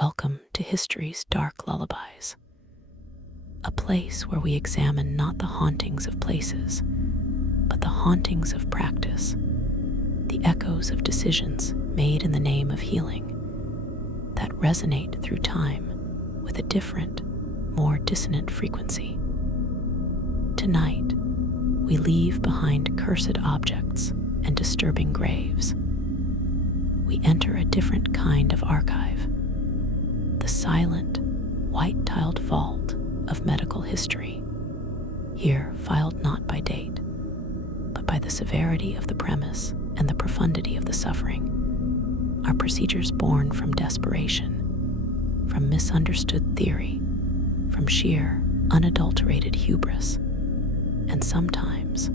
Welcome to history's dark lullabies, a place where we examine not the hauntings of places, but the hauntings of practice, the echoes of decisions made in the name of healing that resonate through time with a different, more dissonant frequency. Tonight, we leave behind cursed objects and disturbing graves. We enter a different kind of archive, the silent, white-tiled vault of medical history, here filed not by date, but by the severity of the premise and the profundity of the suffering. Are procedures born from desperation, from misunderstood theory, from sheer, unadulterated hubris, and sometimes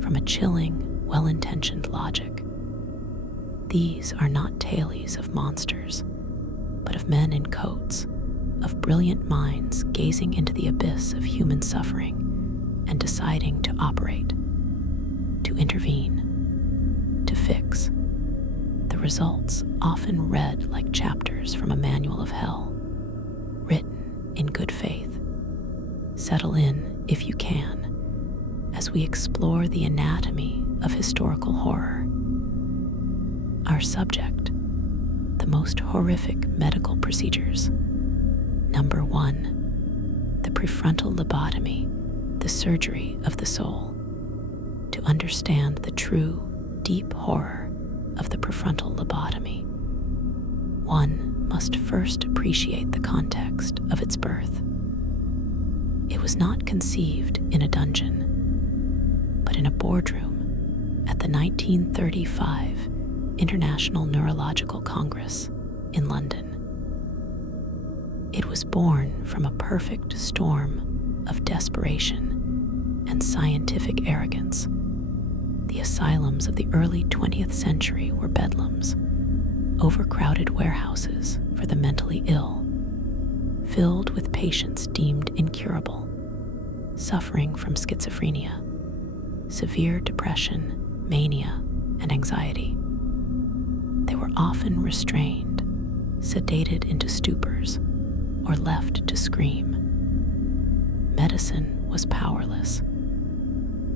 from a chilling, well-intentioned logic. These are not tales of monsters, but of men in coats, of brilliant minds gazing into the abyss of human suffering and deciding to operate, to intervene, to fix. The results often read like chapters from a manual of hell, written in good faith. Settle in, if you can, as we explore the anatomy of historical horror. Our subject, the most horrific medical procedures. Number 1, the prefrontal lobotomy, the surgery of the soul. To understand the true, deep horror of the prefrontal lobotomy, one must first appreciate the context of its birth. It was not conceived in a dungeon, but in a boardroom at the 1935 International Neurological Congress in London. It was born from a perfect storm of desperation and scientific arrogance. The asylums of the early 20th century were bedlams, overcrowded warehouses for the mentally ill, filled with patients deemed incurable, suffering from schizophrenia, severe depression, mania, and anxiety. They were often restrained, sedated into stupors, or left to scream. Medicine was powerless.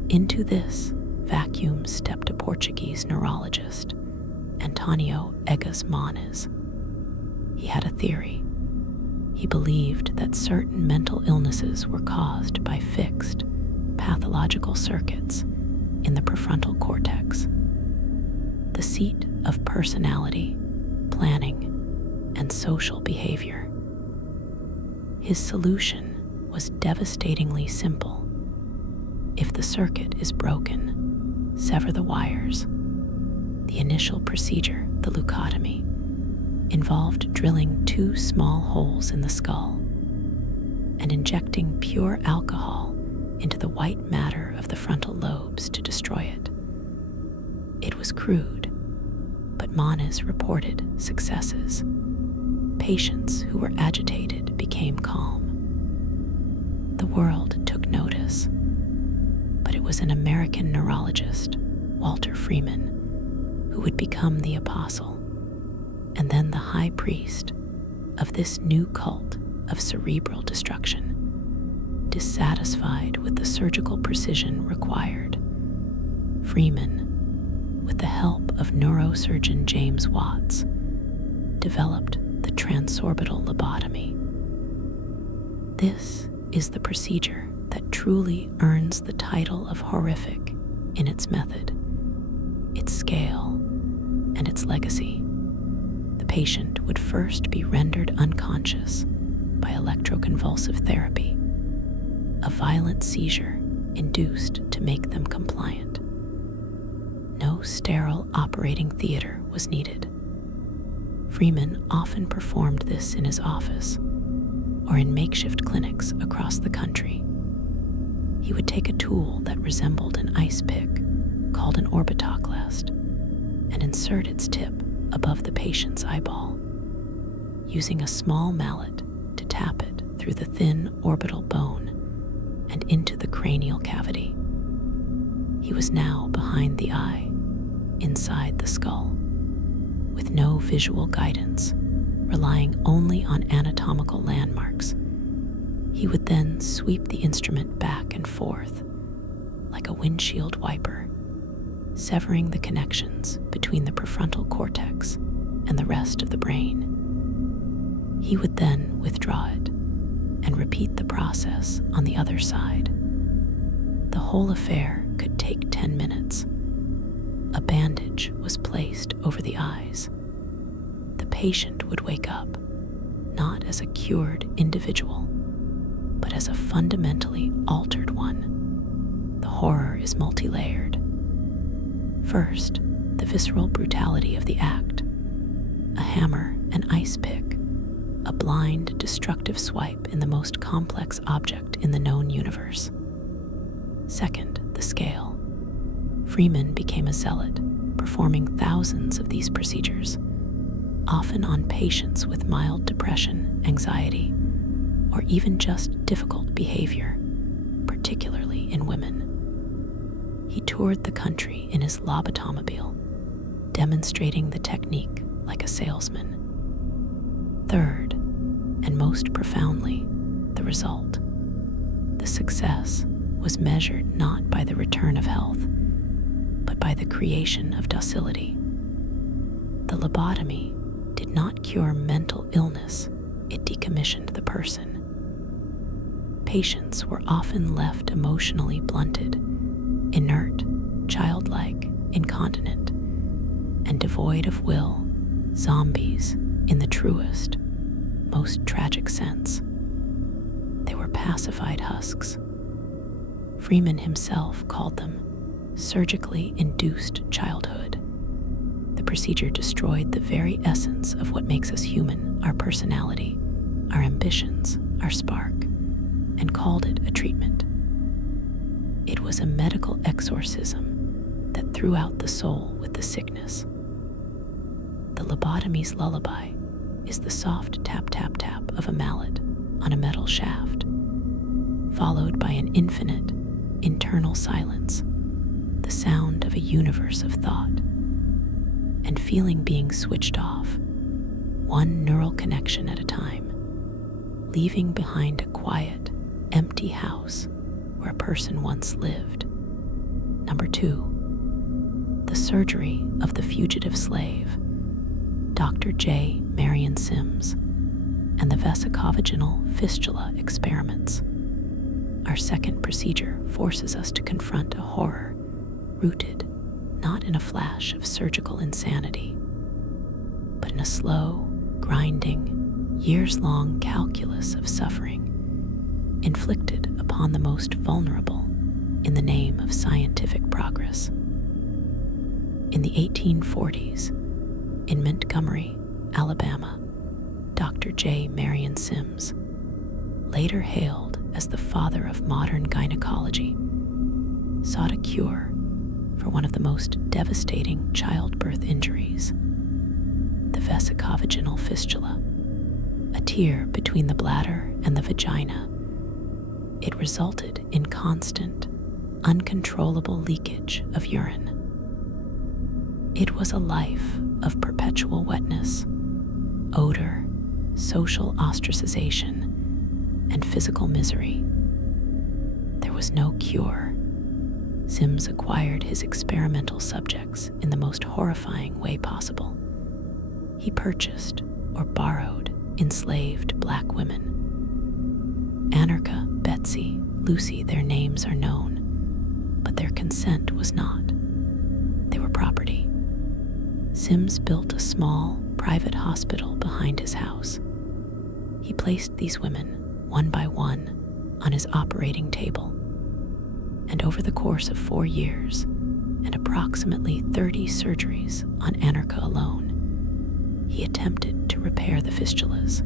Into this vacuum stepped a Portuguese neurologist, Antonio Egas Manes. He had a theory. He believed that certain mental illnesses were caused by fixed, pathological circuits in the prefrontal cortex, the seat of personality, planning, and social behavior. His solution was devastatingly simple. If the circuit is broken, sever the wires. The initial procedure, the leucotomy, involved drilling 2 small holes in the skull and injecting pure alcohol into the white matter of the frontal lobes to destroy it. It was crude, but Manes reported successes. Patients who were agitated became calm. The world took notice, but it was an American neurologist, Walter Freeman, who would become the apostle and then the high priest of this new cult of cerebral destruction. Dissatisfied with the surgical precision required, Freeman, with the help of neurosurgeon James Watts, developed the transorbital lobotomy. This is the procedure that truly earns the title of horrific in its method, its scale, and its legacy. The patient would first be rendered unconscious by electroconvulsive therapy, a violent seizure induced to make them compliant. No sterile operating theater was needed. Freeman often performed this in his office or in makeshift clinics across the country. He would take a tool that resembled an ice pick called an orbitoclast and insert its tip above the patient's eyeball, using a small mallet to tap it through the thin orbital bone and into the cranial cavity. He was now behind the eye, inside the skull. With no visual guidance, relying only on anatomical landmarks. He would then sweep the instrument back and forth like a windshield wiper, severing the connections between the prefrontal cortex and the rest of the brain. He would then withdraw it and repeat the process on the other side. The whole affair could take 10 minutes. A bandage was placed over the eyes. The patient would wake up, not as a cured individual, but as a fundamentally altered one. The horror is multi-layered. First, the visceral brutality of the act. A hammer, an ice pick, a blind, destructive swipe in the most complex object in the known universe. Second, the scale. Freeman became a zealot, performing thousands of these procedures, often on patients with mild depression, anxiety, or even just difficult behavior, particularly in women. He toured the country in his lobotomobile, demonstrating the technique like a salesman. Third, and most profoundly, the result. The success was measured not by the return of health, but by the creation of docility. The lobotomy did not cure mental illness, it decommissioned the person. Patients were often left emotionally blunted, inert, childlike, incontinent, and devoid of will, zombies in the truest, most tragic sense. They were pacified husks. Freeman himself called them surgically induced childhood. The procedure destroyed the very essence of what makes us human, our personality, our ambitions, our spark, and called it a treatment. It was a medical exorcism that threw out the soul with the sickness. The lobotomy's lullaby is the soft tap-tap-tap of a mallet on a metal shaft, followed by an infinite, internal silence, the sound of a universe of thought, and feeling being switched off, one neural connection at a time, leaving behind a quiet, empty house where a person once lived. Number 2, the surgery of the fugitive slave, Dr. J. Marion Sims, and the vesicovaginal fistula experiments. Our second procedure forces us to confront a horror rooted not in a flash of surgical insanity, but in a slow, grinding, years-long calculus of suffering inflicted upon the most vulnerable in the name of scientific progress. In the 1840s, in Montgomery, Alabama, Dr. J. Marion Sims, later hailed as the father of modern gynecology, sought a cure for one of the most devastating childbirth injuries, the vesicovaginal fistula, a tear between the bladder and the vagina. It resulted in constant, uncontrollable leakage of urine. It was a life of perpetual wetness, odor, social ostracization, and physical misery. There was no cure. Sims acquired his experimental subjects in the most horrifying way possible. He purchased or borrowed enslaved black women. Anarcha, Betsy, Lucy, their names are known, but their consent was not. They were property. Sims built a small, private hospital behind his house. He placed these women, one by one, on his operating table, and over the course of 4 years and approximately 30 surgeries on Anarcha alone, he attempted to repair the fistulas.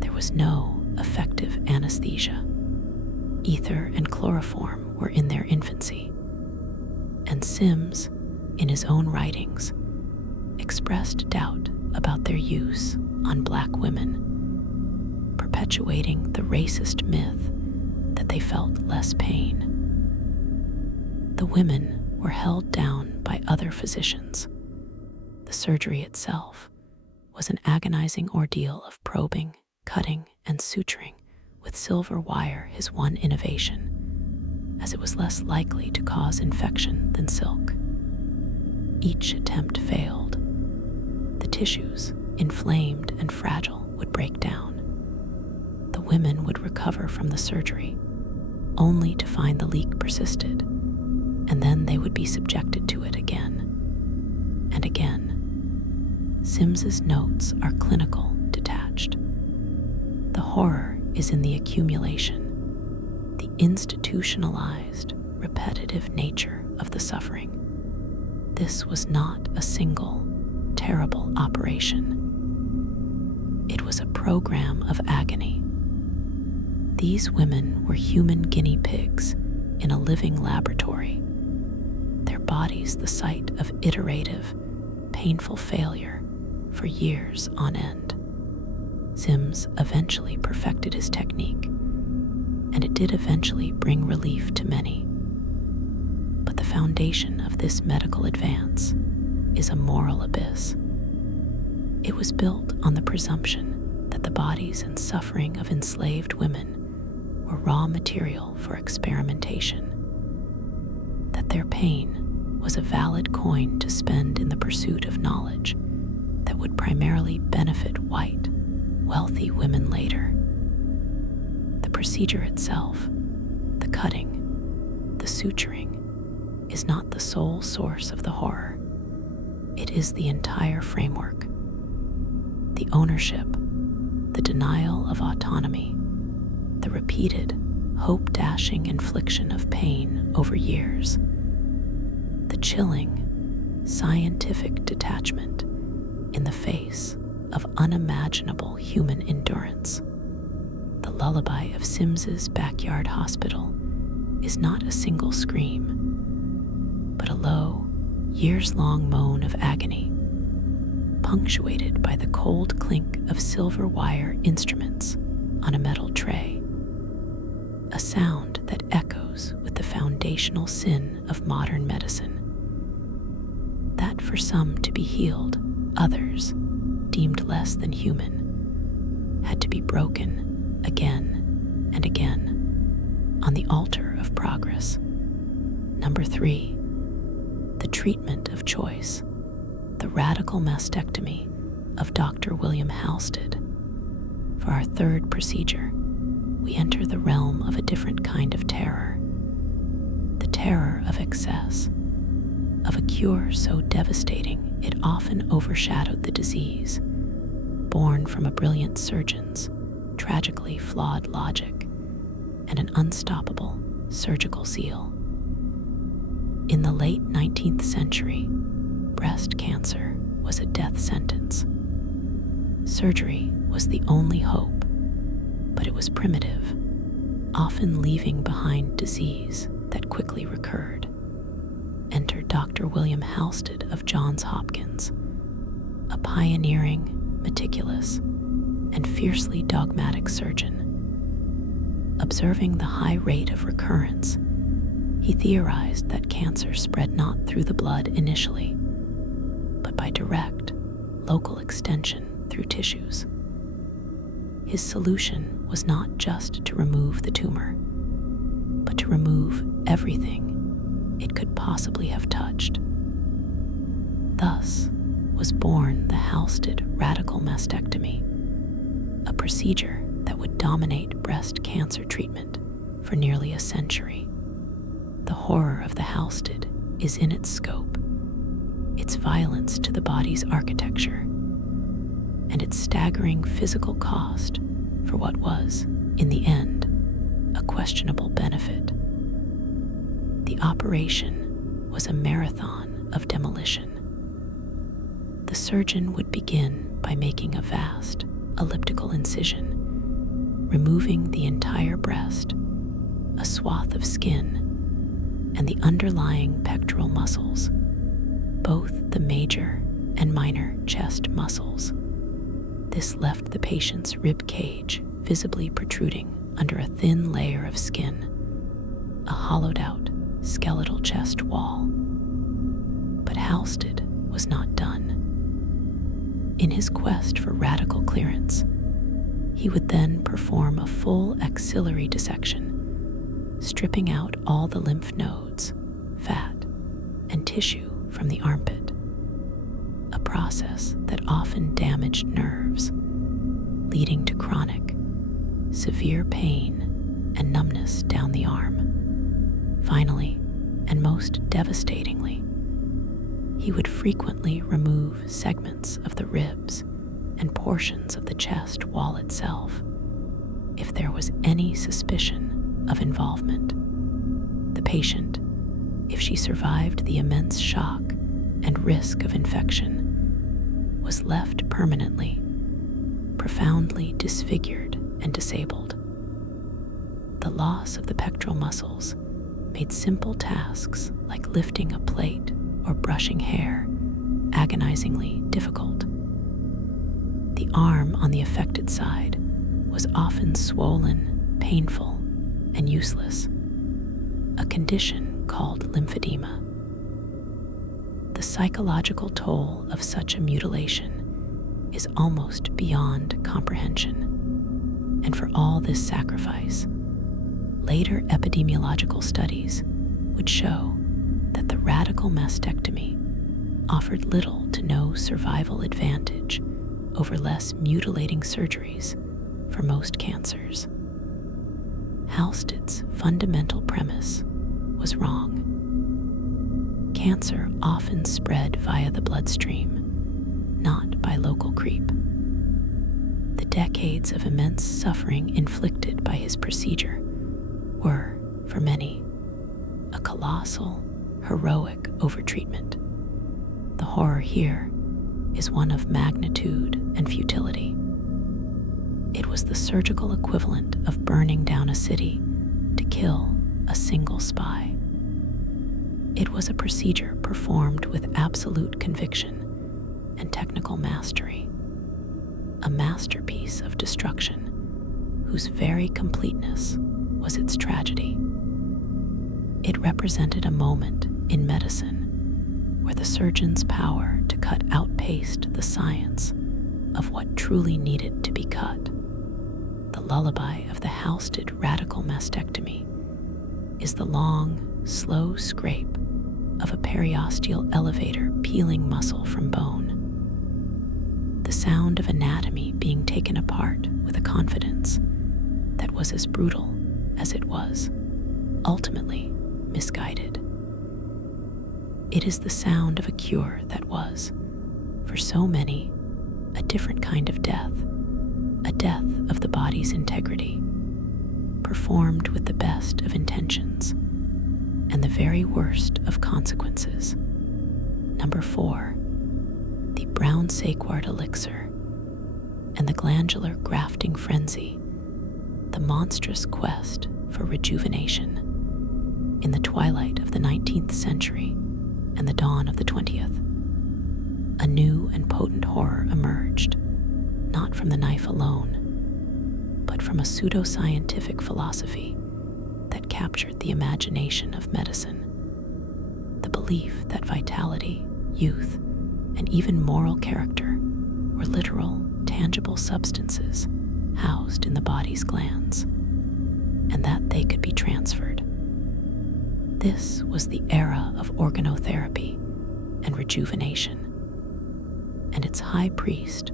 There was no effective anesthesia. Ether and chloroform were in their infancy, and Sims, in his own writings, expressed doubt about their use on black women, perpetuating the racist myth that they felt less pain. The women were held down by other physicians. The surgery itself was an agonizing ordeal of probing, cutting, and suturing with silver wire his one innovation, as it was less likely to cause infection than silk. Each attempt failed. The tissues, inflamed and fragile, would break down. The women would recover from the surgery, only to find the leak persisted, and then they would be subjected to it again and again. Sims's notes are clinical, detached. The horror is in the accumulation, the institutionalized, repetitive nature of the suffering. This was not a single, terrible operation. It was a program of agony. These women were human guinea pigs in a living laboratory, their bodies the site of iterative, painful failure for years on end. Sims eventually perfected his technique, and it did eventually bring relief to many. But the foundation of this medical advance is a moral abyss. It was built on the presumption that the bodies and suffering of enslaved women were raw material for experimentation, that their pain was a valid coin to spend in the pursuit of knowledge that would primarily benefit white, wealthy women later. The procedure itself, the cutting, the suturing, is not the sole source of the horror. It is the entire framework. The ownership, the denial of autonomy, the repeated, hope-dashing infliction of pain over years, the chilling, scientific detachment in the face of unimaginable human endurance. The lullaby of Sims's backyard hospital is not a single scream, but a low, years-long moan of agony, punctuated by the cold clink of silver wire instruments on a metal tray, a sound that echoes with the foundational sin of modern medicine, that for some to be healed, others, deemed less than human, had to be broken again and again on the altar of progress. Number 3, the treatment of choice, the radical mastectomy of Dr. William Halsted. For our third procedure, we enter the realm of a different kind of terror, the terror of excess, of a cure so devastating it often overshadowed the disease, born from a brilliant surgeon's tragically flawed logic and an unstoppable surgical zeal. In the late 19th century, breast cancer was a death sentence. Surgery was the only hope, but it was primitive, often leaving behind disease that quickly recurred. Enter Dr. William Halsted of Johns Hopkins, a pioneering, meticulous, and fiercely dogmatic surgeon. Observing the high rate of recurrence, he theorized that cancer spread not through the blood initially, but by direct, local extension through tissues. His solution was not just to remove the tumor, but to remove everything it could possibly have touched. Thus was born the Halsted radical mastectomy, a procedure that would dominate breast cancer treatment for nearly a century. The horror of the Halsted is in its scope, its violence to the body's architecture, and its staggering physical cost for what was, in the end, a questionable benefit. The operation was a marathon of demolition. The surgeon would begin by making a vast, elliptical incision, removing the entire breast, a swath of skin, and the underlying pectoral muscles, both the major and minor chest muscles. This left the patient's rib cage visibly protruding under a thin layer of skin, a hollowed-out skeletal chest wall. But Halsted was not done. In his quest for radical clearance, he would then perform a full axillary dissection, stripping out all the lymph nodes, fat, and tissue from the armpit, a process that often damaged nerves, leading to chronic, severe pain and numbness down the arm. Finally, and most devastatingly, he would frequently remove segments of the ribs and portions of the chest wall itself if there was any suspicion of involvement. The patient, if she survived the immense shock and risk of infection, was left permanently, profoundly disfigured and disabled. The loss of the pectoral muscles made simple tasks like lifting a plate or brushing hair agonizingly difficult. The arm on the affected side was often swollen, painful, and useless, a condition called lymphedema. The psychological toll of such a mutilation is almost beyond comprehension, and for all this sacrifice, later epidemiological studies would show that the radical mastectomy offered little to no survival advantage over less mutilating surgeries for most cancers. Halsted's fundamental premise was wrong. Cancer often spread via the bloodstream, not by local creep. The decades of immense suffering inflicted by his procedure were, for many, a colossal, heroic overtreatment. The horror here is one of magnitude and futility. It was the surgical equivalent of burning down a city to kill a single spy. It was a procedure performed with absolute conviction and technical mastery, a masterpiece of destruction whose very completeness was its tragedy. It represented a moment in medicine where the surgeon's power to cut outpaced the science of what truly needed to be cut. The lullaby of the Halsted radical mastectomy is the long, slow scrape of a periosteal elevator peeling muscle from bone. The sound of anatomy being taken apart with a confidence that was as brutal as it was ultimately misguided. It is the sound of a cure that was, for so many, a different kind of death, a death of the body's integrity, performed with the best of intentions and the very worst of consequences. Number 4, the brown sackward elixir and the glandular grafting frenzy, the monstrous quest for rejuvenation. In the twilight of the 19th century and the dawn of the 20th, a new and potent horror emerged, not from the knife alone, but from a pseudoscientific philosophy that captured the imagination of medicine. The belief that vitality, youth, and even moral character were literal, tangible substances housed in the body's glands, and that they could be transferred. This was the era of organotherapy and rejuvenation, and its high priest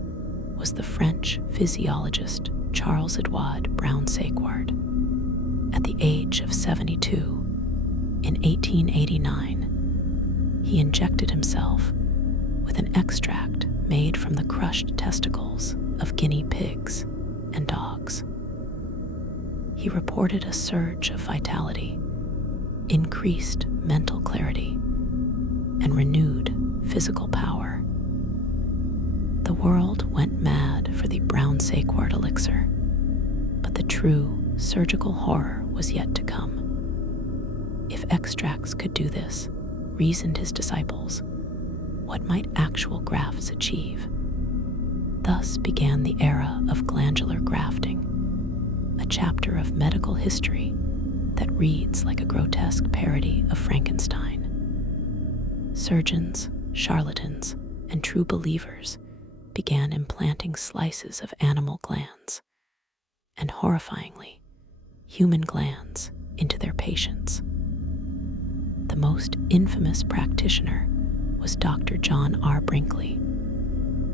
was the French physiologist Charles Edouard Brown-Séquard. At the age of 72, in 1889, he injected himself with an extract made from the crushed testicles of guinea pigs and dogs. He reported a surge of vitality, increased mental clarity, and renewed physical power. The world went mad for the Brown-Séquard elixir, but the true surgical horror was yet to come. If extracts could do this, reasoned his disciples, what might actual grafts achieve? Thus began the era of glandular grafting, a chapter of medical history that reads like a grotesque parody of Frankenstein. Surgeons, charlatans, and true believers began implanting slices of animal glands, and horrifyingly, human glands into their patients. The most infamous practitioner was Dr. John R. Brinkley,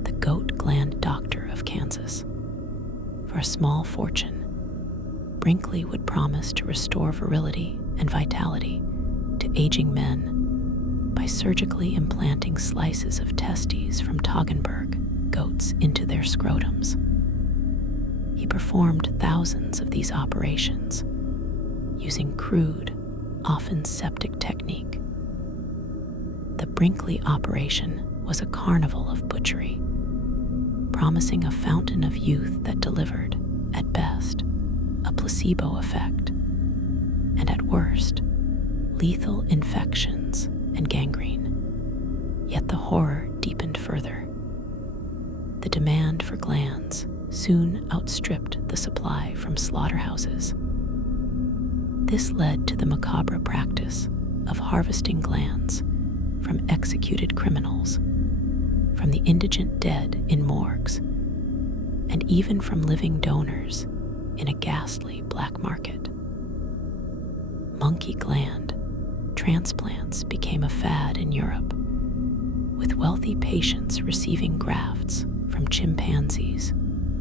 the goat gland doctor of Kansas. For a small fortune, Brinkley would promise to restore virility and vitality to aging men by surgically implanting slices of testes from Toggenburg goats into their scrotums. He performed thousands of these operations using crude, often septic technique. The Brinkley operation was a carnival of butchery, promising a fountain of youth that delivered, at best, a placebo effect, and at worst, lethal infections and gangrene. Yet the horror deepened further. The demand for glands soon outstripped the supply from slaughterhouses. This led to the macabre practice of harvesting glands from executed criminals, from the indigent dead in morgues, and even from living donors in a ghastly black market. Monkey gland transplants became a fad in Europe, with wealthy patients receiving grafts from chimpanzees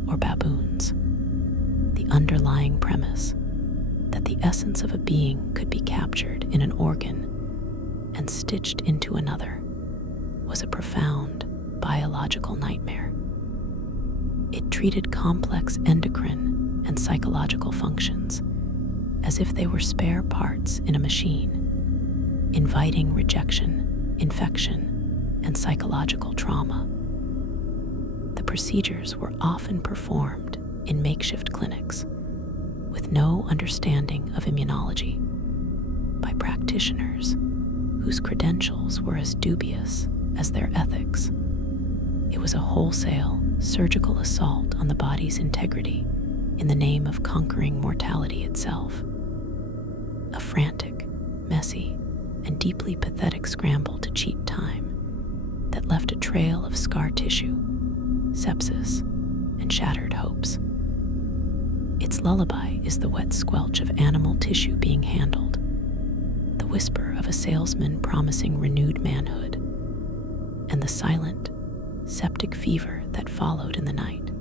or baboons. The underlying premise that the essence of a being could be captured in an organ and stitched into another was a profound biological nightmare. It treated complex endocrine and psychological functions as if they were spare parts in a machine, inviting rejection, infection, and psychological trauma. The procedures were often performed in makeshift clinics with no understanding of immunology by practitioners whose credentials were as dubious as their ethics. It was a wholesale, surgical assault on the body's integrity in the name of conquering mortality itself. A frantic, messy, and deeply pathetic scramble to cheat time that left a trail of scar tissue, sepsis, and shattered hopes. Its lullaby is the wet squelch of animal tissue being handled, the whisper of a salesman promising renewed manhood, and the silent, septic fever that followed in the night,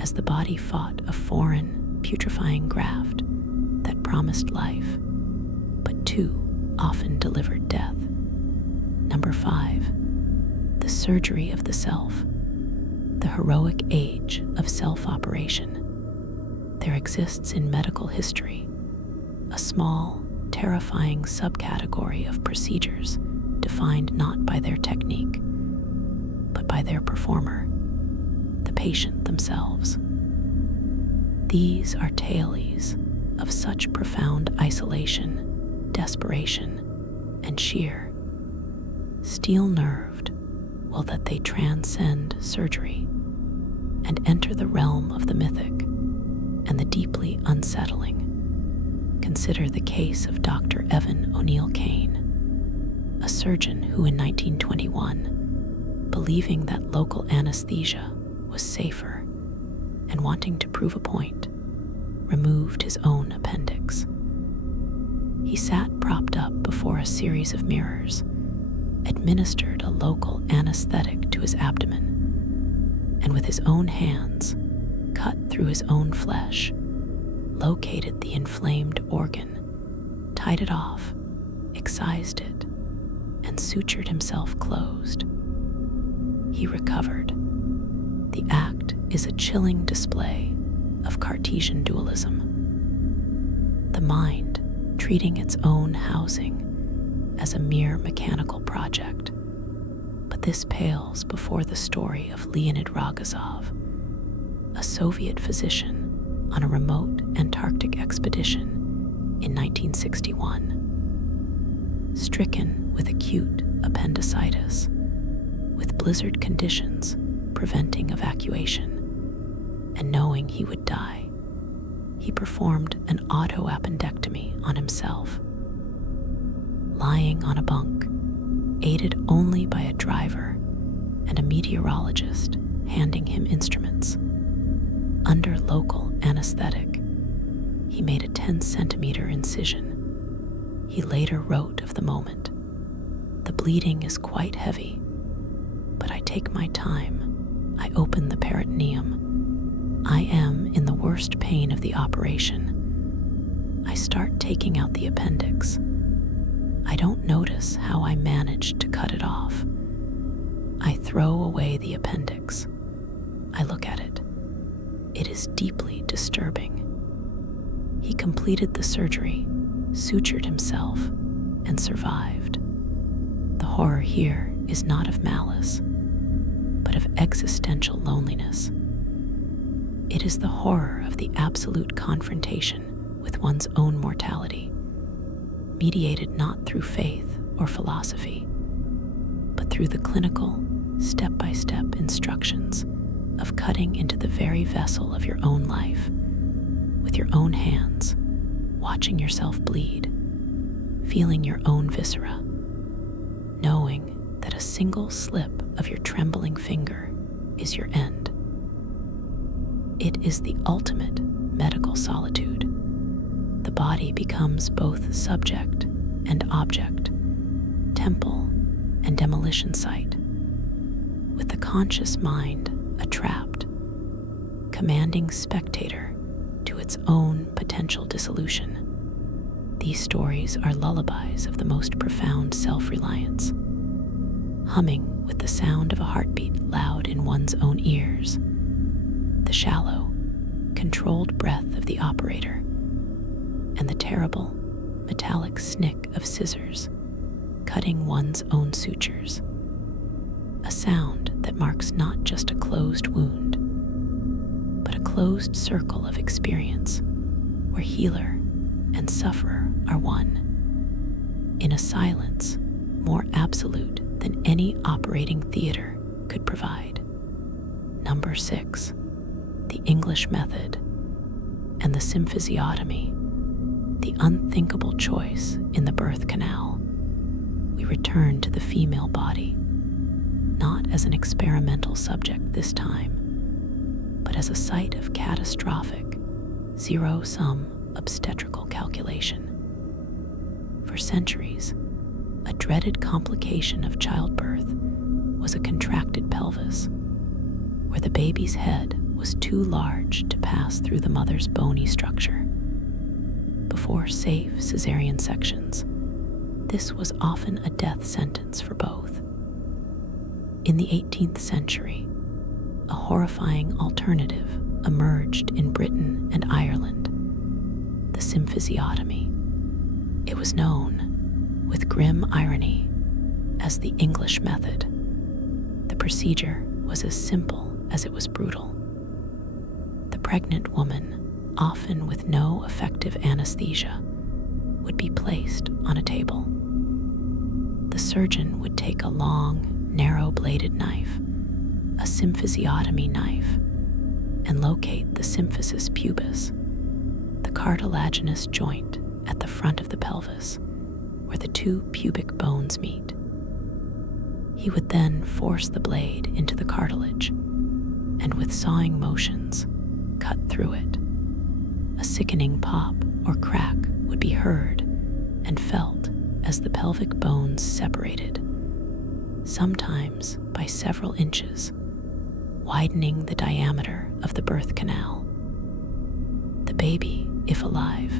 as the body fought a foreign, putrefying graft that promised life, but too often delivered death. Number 5, the surgery of the self, the heroic age of self-operation. There exists in medical history a small, terrifying subcategory of procedures defined not by their technique, but by their performer, the patient themselves. These are tales of such profound isolation, desperation, and sheer steel-nerved will that they transcend surgery and enter the realm of the mythic and the deeply unsettling. Consider the case of Dr. Evan O'Neill Kane, a surgeon who in 1921, believing that local anesthesia was safer and wanting to prove a point, removed his own appendix. He sat propped up before a series of mirrors, administered a local anesthetic to his abdomen, and with his own hands, cut through his own flesh, located the inflamed organ, tied it off, excised it, and sutured himself closed. He recovered. The act is a chilling display of Cartesian dualism. The mind treating its own housing as a mere mechanical project. But this pales before the story of Leonid Rogozov, a Soviet physician on a remote Antarctic expedition in 1961. Stricken with acute appendicitis, with blizzard conditions preventing evacuation, and knowing he would die, he performed an autoappendectomy on himself. Lying on a bunk, aided only by a driver and a meteorologist handing him instruments. Under local anesthetic, he made a 10-centimeter incision. He later wrote of the moment, "The bleeding is quite heavy, but I take my time. I open the peritoneum. I am in the worst pain of the operation. I start taking out the appendix. I don't notice how I managed to cut it off. I throw away the appendix. I look at it. It is deeply disturbing." He completed the surgery, sutured himself, and survived. The horror here is not of malice, but of existential loneliness. It is the horror of the absolute confrontation with one's own mortality, mediated not through faith or philosophy, but through the clinical, step-by-step instructions of cutting into the very vessel of your own life, with your own hands, watching yourself bleed, feeling your own viscera, knowing that a single slip of your trembling finger is your end. It is the ultimate medical solitude. The body becomes both subject and object, temple and demolition site, with the conscious mind a trapped, commanding spectator to its own potential dissolution. These stories are lullabies of the most profound self-reliance, humming with the sound of a heartbeat loud in one's own ears, the shallow, controlled breath of the operator, and the terrible, metallic snick of scissors cutting one's own sutures. A sound that marks not just a closed wound, but a closed circle of experience where healer and sufferer are one, in a silence more absolute than any operating theater could provide. Number 6, the English method and the symphysiotomy, the unthinkable choice in the birth canal. We return to the female body, not as an experimental subject this time, but as a site of catastrophic, zero-sum obstetrical calculation. For centuries, a dreaded complication of childbirth was a contracted pelvis, where the baby's head was too large to pass through the mother's bony structure. Before safe cesarean sections, this was often a death sentence for both. In the 18th century, a horrifying alternative emerged in Britain and Ireland, the symphysiotomy. It was known, with grim irony, as the English method. The procedure was as simple as it was brutal. The pregnant woman, often with no effective anesthesia, would be placed on a table. The surgeon would take a long, narrow-bladed knife, a symphysiotomy knife, and locate the symphysis pubis, the cartilaginous joint at the front of the pelvis, where the two pubic bones meet. He would then force the blade into the cartilage, and with sawing motions, cut through it. A sickening pop or crack would be heard and felt as the pelvic bones separated, sometimes by several inches, widening the diameter of the birth canal. The baby, if alive,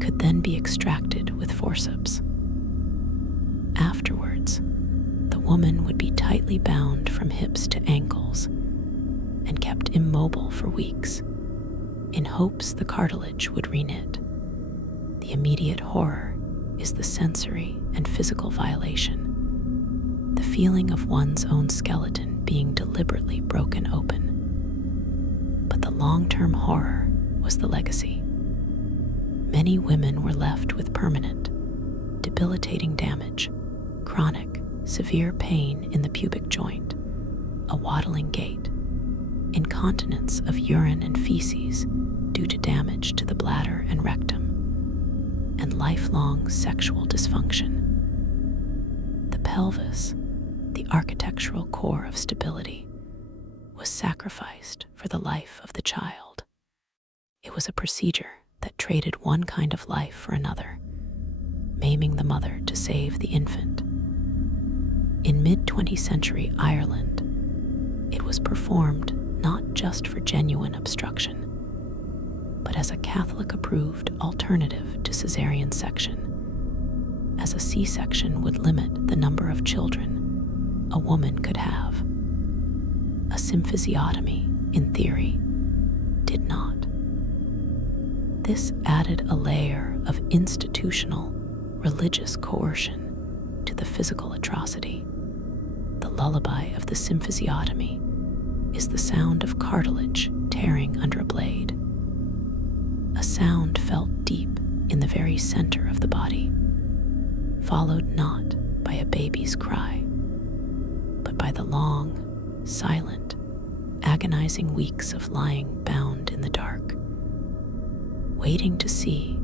could then be extracted with forceps. Afterwards, the woman would be tightly bound from hips to ankles and kept immobile for weeks, in hopes the cartilage would reknit. The immediate horror is the sensory and physical violation, the feeling of one's own skeleton being deliberately broken open. But the long-term horror was the legacy. Many women were left with permanent, debilitating damage, chronic, severe pain in the pubic joint, a waddling gait, incontinence of urine and feces due to damage to the bladder and rectum, and lifelong sexual dysfunction. The pelvis, the architectural core of stability, was sacrificed for the life of the child. It was a procedure that traded one kind of life for another, maiming the mother to save the infant. In mid-20th century Ireland, it was performed not just for genuine obstruction, but as a Catholic-approved alternative to caesarean section, as a C-section would limit the number of children a woman could have. A symphysiotomy, in theory, did not. This added a layer of institutional, religious coercion to the physical atrocity. The lullaby of the symphysiotomy is the sound of cartilage tearing under a blade, a sound felt deep in the very center of the body, followed not by a baby's cry, but by the long, silent, agonizing weeks of lying bound in the dark, waiting to see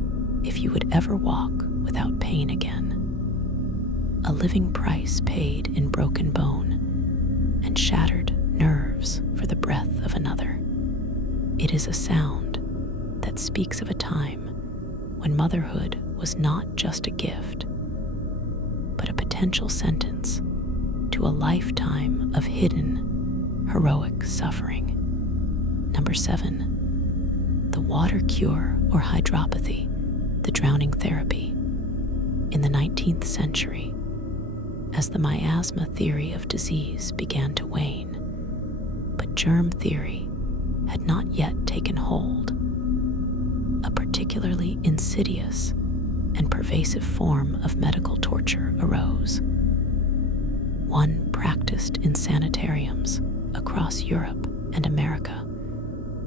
if you would ever walk without pain again. A living price paid in broken bone and shattered nerves for the breath of another. It is a sound that speaks of a time when motherhood was not just a gift, but a potential sentence to a lifetime of hidden, heroic suffering. Number 7, the water cure or hydropathy, the drowning therapy. In the 19th century, as the miasma theory of disease began to wane, but germ theory had not yet taken hold, a particularly insidious and pervasive form of medical torture arose, one practiced in sanitariums across Europe and America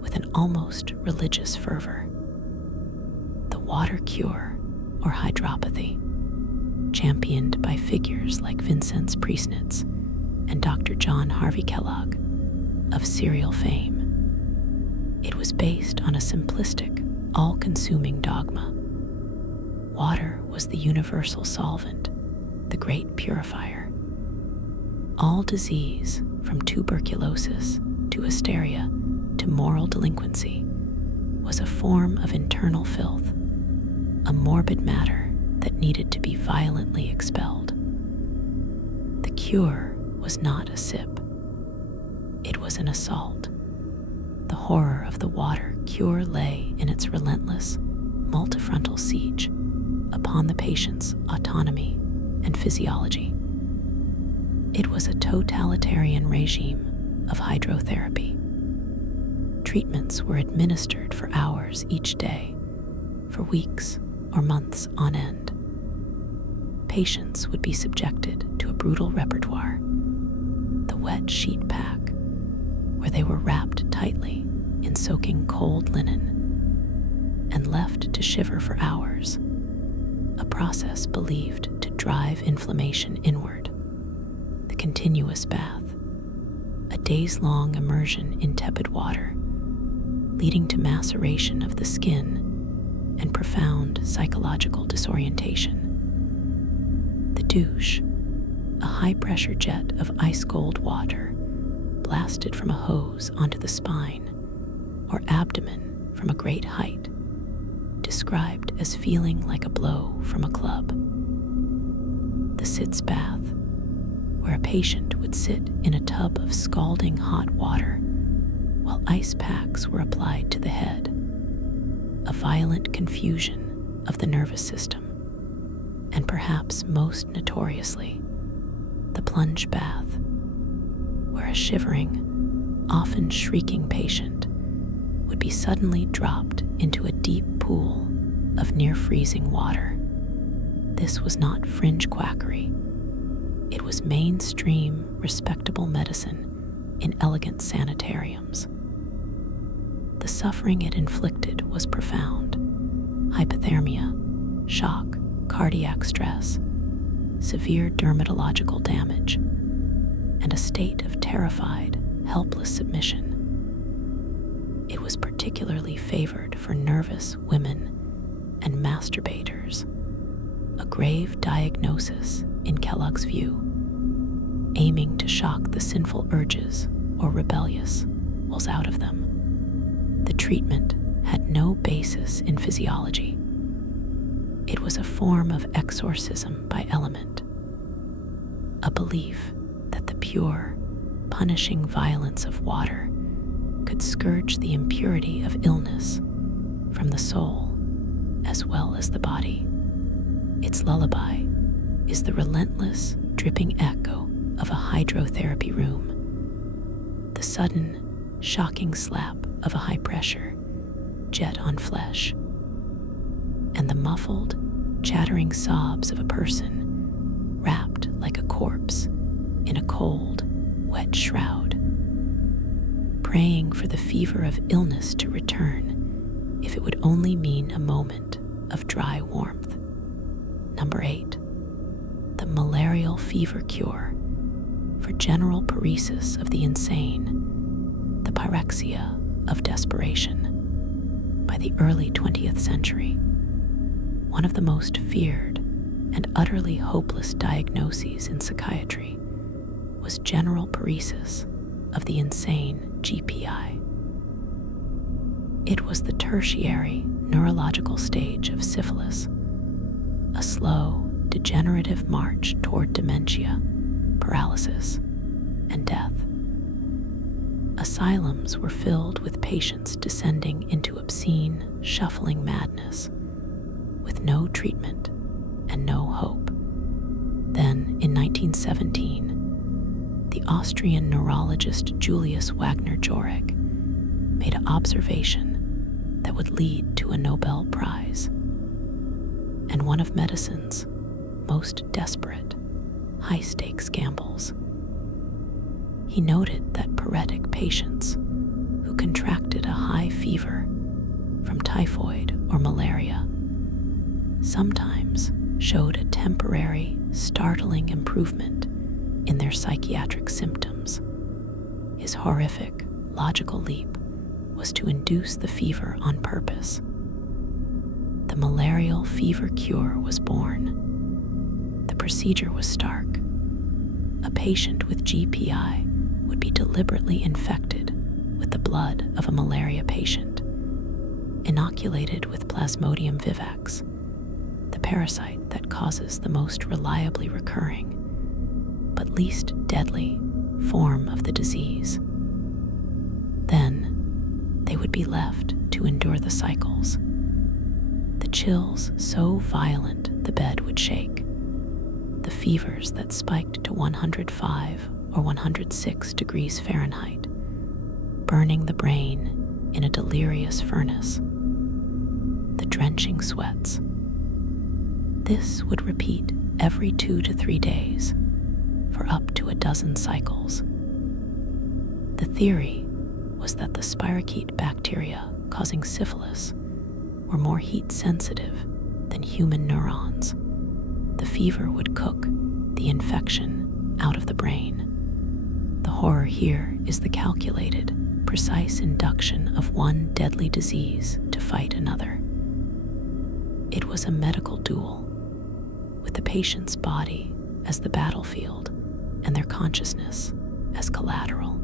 with an almost religious fervor. The water cure or hydropathy, championed by figures like Vincenz Priesnitz and Dr. John Harvey Kellogg of serial fame. It was based on a simplistic, all-consuming dogma. Water was the universal solvent, the great purifier. All disease, from tuberculosis to hysteria to moral delinquency, was a form of internal filth, a morbid matter that needed to be violently expelled. The cure was not a sip. It was an assault. The horror of the water cure lay in its relentless, multifrontal siege upon the patient's autonomy and physiology. It was a totalitarian regime of hydrotherapy. Treatments were administered for hours each day, for weeks or months on end. Patients would be subjected to a brutal repertoire, the wet sheet pack, where they were wrapped tightly in soaking cold linen and left to shiver for hours, a process believed to drive inflammation inward. The continuous bath, a days-long immersion in tepid water, leading to maceration of the skin and profound psychological disorientation. The douche, a high-pressure jet of ice-cold water blasted from a hose onto the spine or abdomen from a great height, described as feeling like a blow from a club. The sitz bath, where a patient would sit in a tub of scalding hot water while ice packs were applied to the head, a violent confusion of the nervous system, and perhaps most notoriously, the plunge bath, where a shivering, often shrieking patient would be suddenly dropped into a deep pool of near-freezing water. This was not fringe quackery. It was mainstream, respectable medicine in elegant sanitariums. The suffering it inflicted was profound. Hypothermia, shock, cardiac stress, severe dermatological damage, and a state of terrified, helpless submission. It was particularly favored for nervous women and masturbators, a grave diagnosis in Kellogg's view, aiming to shock the sinful urges or rebellious wells out of them. The treatment had no basis in physiology. It was a form of exorcism by element, a belief that the pure, punishing violence of water could scourge the impurity of illness from the soul as well as the body. Its lullaby is the relentless, dripping echo of a hydrotherapy room, the sudden, shocking slap of a high-pressure jet on flesh, and the muffled, chattering sobs of a person wrapped like a corpse in a cold, wet shroud, praying for the fever of illness to return if it would only mean a moment of dry warmth. Number 8. The malarial fever cure for general paresis of the insane, the pyrexia of desperation. By the early 20th century, one of the most feared and utterly hopeless diagnoses in psychiatry was general paresis of the insane GPI. It was the tertiary neurological stage of syphilis, a slow, degenerative march toward dementia, paralysis, and death. Asylums were filled with patients descending into obscene, shuffling madness, with no treatment and no hope. Then, in 1917, the Austrian neurologist Julius Wagner-Jauregg made an observation that would lead to a Nobel Prize. And one of medicine's most desperate, high-stakes gambles. He noted that paretic patients who contracted a high fever from typhoid or malaria sometimes showed a temporary, startling improvement in their psychiatric symptoms. His horrific, logical leap was to induce the fever on purpose. The malarial fever cure was born. The procedure was stark. A patient with GPI would be deliberately infected with the blood of a malaria patient, inoculated with Plasmodium vivax, the parasite that causes the most reliably recurring, but least deadly, form of the disease. Then, they would be left to endure the cycles, the chills so violent the bed would shake, the fevers that spiked to 105 or 106 degrees Fahrenheit, burning the brain in a delirious furnace, the drenching sweats. This would repeat every 2 to 3 days for up to a dozen cycles. The theory was that the spirochete bacteria causing syphilis were more heat-sensitive than human neurons. The fever would cook the infection out of the brain. The horror here is the calculated, precise induction of one deadly disease to fight another. It was a medical duel, with the patient's body as the battlefield and their consciousness as collateral.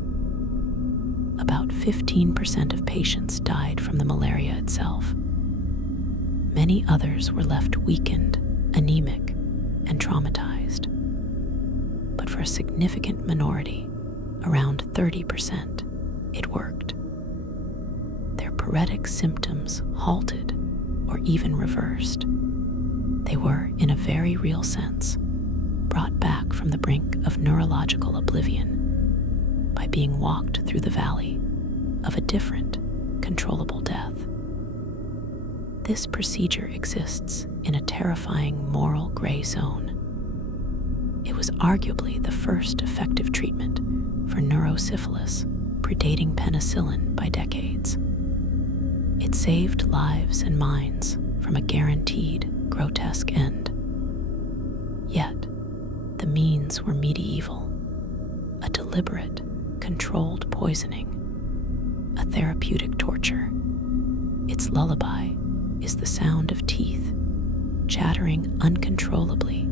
About 15% of patients died from the malaria itself. Many others were left weakened, anemic, and traumatized. But for a significant minority, around 30%, it worked. Their paretic symptoms halted or even reversed. They were, in a very real sense, brought back from the brink of neurological oblivion by being walked through the valley of a different, controllable death. This procedure exists in a terrifying moral gray zone. It was arguably the first effective treatment for neurosyphilis, predating penicillin by decades. It saved lives and minds from a guaranteed, grotesque end. Yet, the means were medieval, a deliberate, controlled poisoning, a therapeutic torture. Its lullaby is the sound of teeth chattering uncontrollably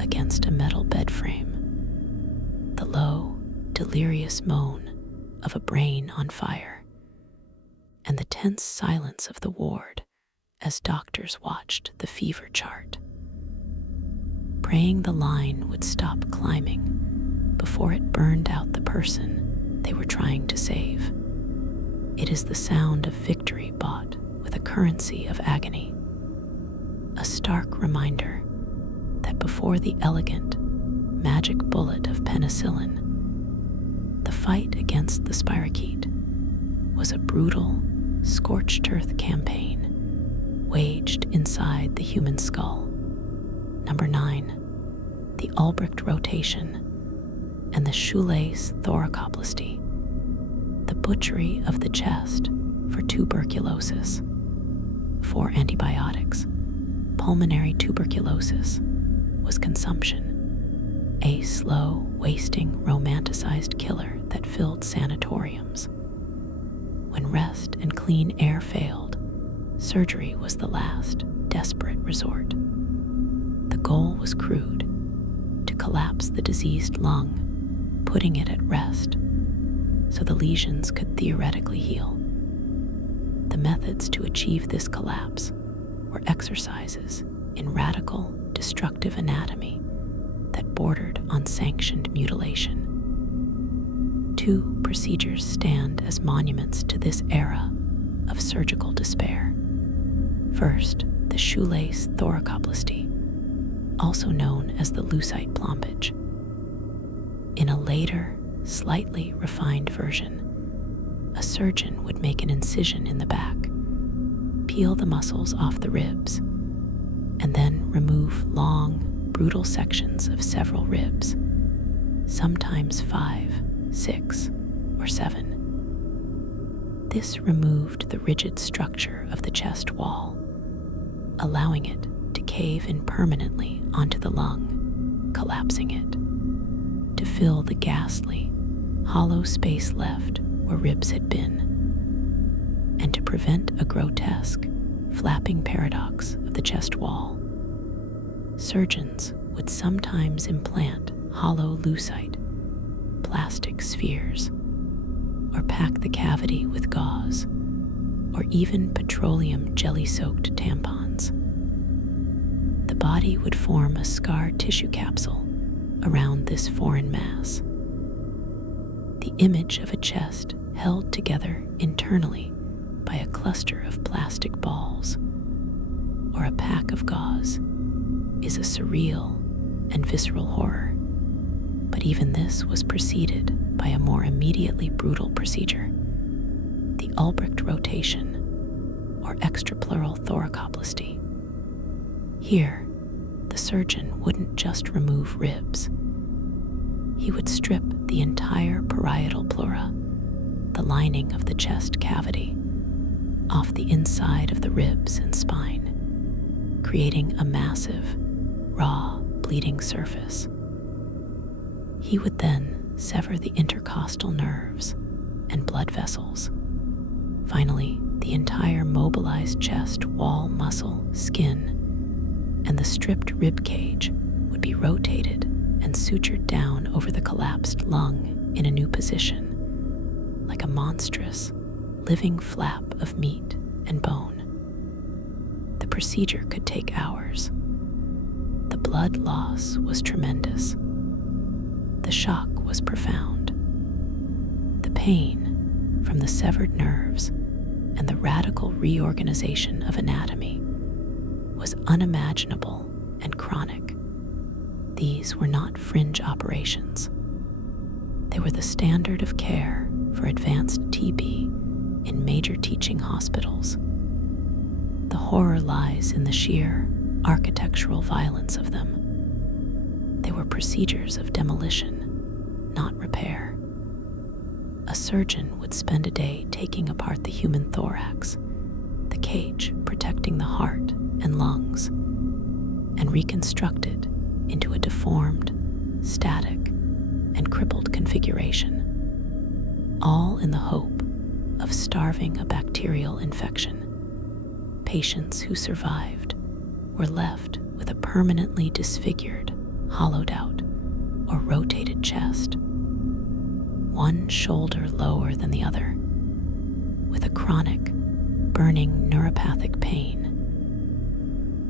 against a metal bed frame, the low, delirious moan of a brain on fire, and the tense silence of the ward as doctors watched the fever chart, praying the line would stop climbing before it burned out the person they were trying to save. It is the sound of victory bought with a currency of agony, a stark reminder that before the elegant, magic bullet of penicillin, the fight against the spirochete was a brutal, scorched earth campaign waged inside the human skull. Number 9, the Albrecht rotation and the shoelace thoracoplasty, the butchery of the chest for tuberculosis, for antibiotics. Pulmonary tuberculosis was consumption, a slow, wasting, romanticized killer that filled sanatoriums. When rest and clean air failed, surgery was the last, desperate resort. The goal was crude: to collapse the diseased lung, putting it at rest so the lesions could theoretically heal. The methods to achieve this collapse were exercises in radical, destructive anatomy that bordered on sanctioned mutilation. 2 procedures stand as monuments to this era of surgical despair. First, the shoelace thoracoplasty, also known as the lucite plombage. In a later, slightly refined version, a surgeon would make an incision in the back, peel the muscles off the ribs, and then remove long, brutal sections of several ribs, sometimes 5, 6, or 7. This removed the rigid structure of the chest wall, allowing it to cave in permanently onto the lung, collapsing it, to fill the ghastly, hollow space left where ribs had been, and to prevent a grotesque, flapping paradox of the chest wall. Surgeons would sometimes implant hollow lucite, plastic spheres, or pack the cavity with gauze, or even petroleum jelly-soaked tampons. The body would form a scar tissue capsule around this foreign mass. The image of a chest held together internally by a cluster of plastic balls or a pack of gauze is a surreal and visceral horror. But even this was preceded by a more immediately brutal procedure, the Albrecht rotation or extrapleural thoracoplasty. Here, the surgeon wouldn't just remove ribs. He would strip the entire parietal pleura, the lining of the chest cavity, off the inside of the ribs and spine, creating a massive, raw, bleeding surface. He would then sever the intercostal nerves and blood vessels. Finally, the entire mobilized chest wall, muscle, skin, and the stripped rib cage would be rotated and sutured down over the collapsed lung in a new position, like a monstrous, living flap of meat and bone. The procedure could take hours. The blood loss was tremendous. The shock was profound. The pain from the severed nerves and the radical reorganization of anatomy was unimaginable and chronic. These were not fringe operations. They were the standard of care for advanced TB in major teaching hospitals. The horror lies in the sheer architectural violence of them. They were procedures of demolition, not repair. A surgeon would spend a day taking apart the human thorax, the cage protecting the heart and lungs, and reconstruct it into a deformed, static, and crippled configuration, all in the hope of starving a bacterial infection. Patients who survived were left with a permanently disfigured, hollowed out, or rotated chest. one shoulder lower than the other, with a chronic, burning neuropathic pain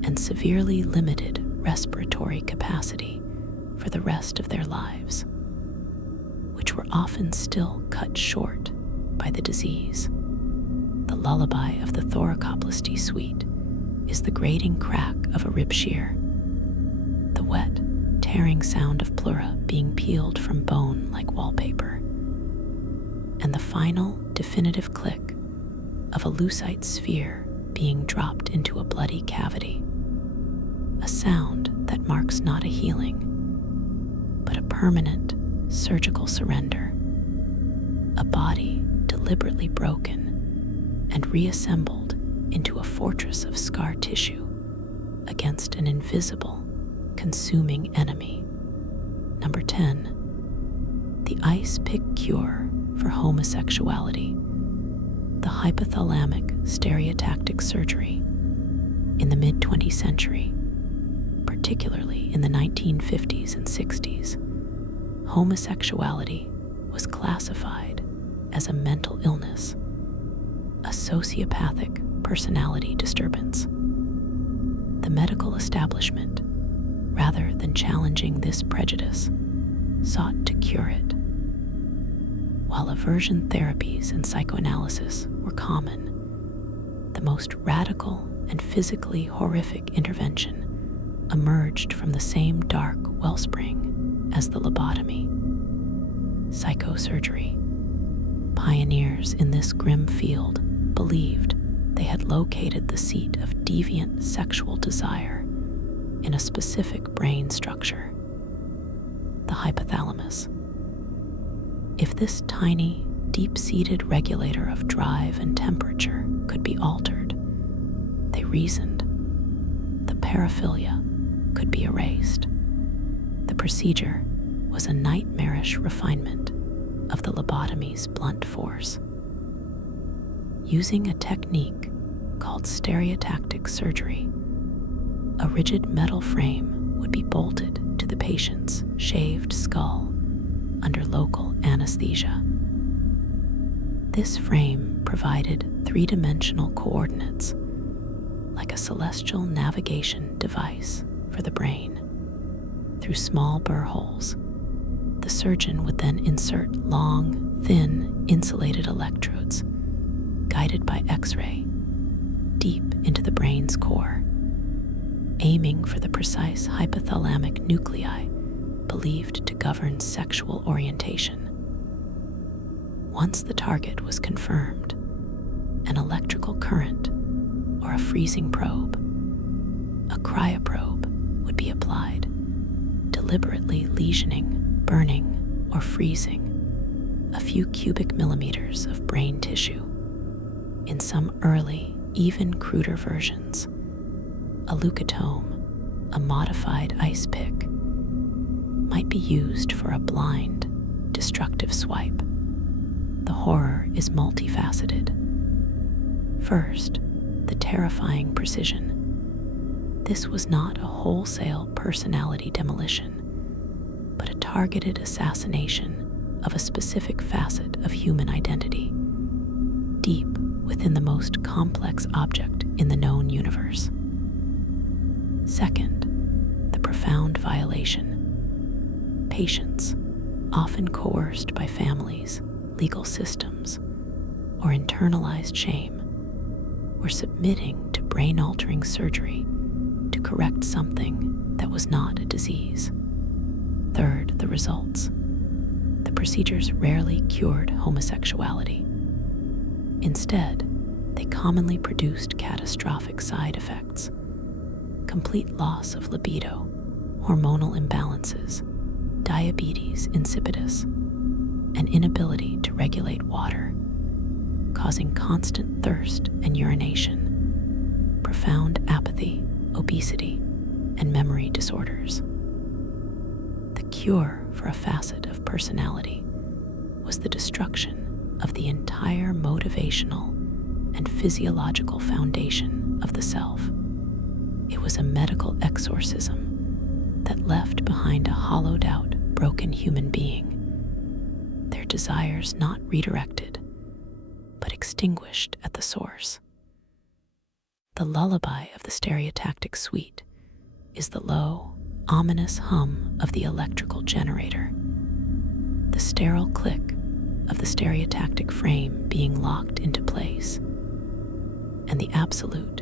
and severely limited respiratory capacity for the rest of their lives, which were often still cut short by the disease. The lullaby of the thoracoplasty suite is the grating crack of a rib shear, the wet, tearing sound of pleura being peeled from bone like wallpaper, and the final, definitive click of a lucite sphere being dropped into a bloody cavity, a sound that marks not a healing, but a permanent surgical surrender, a body deliberately broken and reassembled into a fortress of scar tissue against an invisible, consuming enemy. Number 10. The ice pick cure for homosexuality, the hypothalamic stereotactic surgery. In the mid-20th century, particularly in the 1950s and 60s, homosexuality was classified as a mental illness, a sociopathic personality disturbance. The medical establishment, rather than challenging this prejudice, sought to cure it. While aversion therapies and psychoanalysis were common, the most radical and physically horrific intervention emerged from the same dark wellspring as the lobotomy: psychosurgery. Pioneers in this grim field believed they had located the seat of deviant sexual desire in a specific brain structure, the hypothalamus. If this tiny, deep-seated regulator of drive and temperature could be altered, they reasoned, the paraphilia could be erased. The procedure was a nightmarish refinement of the lobotomy's blunt force. Using a technique called stereotactic surgery, a rigid metal frame would be bolted to the patient's shaved skull under local anesthesia. This frame provided three-dimensional coordinates, like a celestial navigation device for the brain. Through small burr holes, the surgeon would then insert long, thin, insulated electrodes, guided by X-ray, deep into the brain's core, aiming for the precise hypothalamic nuclei believed to govern sexual orientation. Once the target was confirmed, an electrical current or a freezing probe, a cryoprobe, would be applied, deliberately lesioning, burning, or freezing a few cubic millimeters of brain tissue. In some early, even cruder versions, a leucotome, a modified ice pick, might be used for a blind, destructive swipe. The horror is multifaceted. First, the terrifying precision. This was not a wholesale personality demolition, but a targeted assassination of a specific facet of human identity, deep within the most complex object in the known universe. Second, the profound violation. Patients, often coerced by families, legal systems, or internalized shame, were submitting to brain-altering surgery to correct something that was not a disease. Third, the results. The procedures rarely cured homosexuality. Instead, they commonly produced catastrophic side effects: complete loss of libido, hormonal imbalances, diabetes insipidus, an inability to regulate water, causing constant thirst and urination, profound apathy, obesity, and memory disorders. The cure for a facet of personality was the destruction of the entire motivational and physiological foundation of the self. It was a medical exorcism that left behind a hollowed-out, broken human being, their desires not redirected, but extinguished at the source. The lullaby of the stereotactic suite is the low, ominous hum of the electrical generator, the sterile click of the stereotactic frame being locked into place, and the absolute,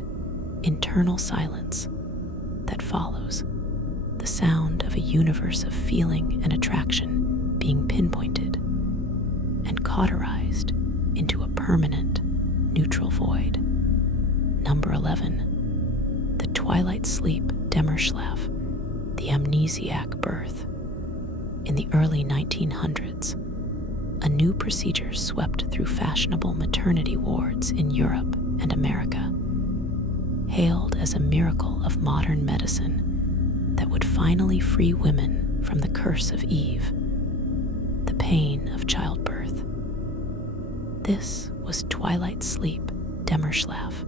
internal silence that follows, the sound of a universe of feeling and attraction being pinpointed and cauterized into a permanent, neutral void. Number 11. The twilight sleep Dämmerschlaf, the amnesiac birth. In the early 1900s, a new procedure swept through fashionable maternity wards in Europe and America, hailed as a miracle of modern medicine that would finally free women from the curse of Eve, the pain of childbirth. This was twilight sleep Dämmerschlaf,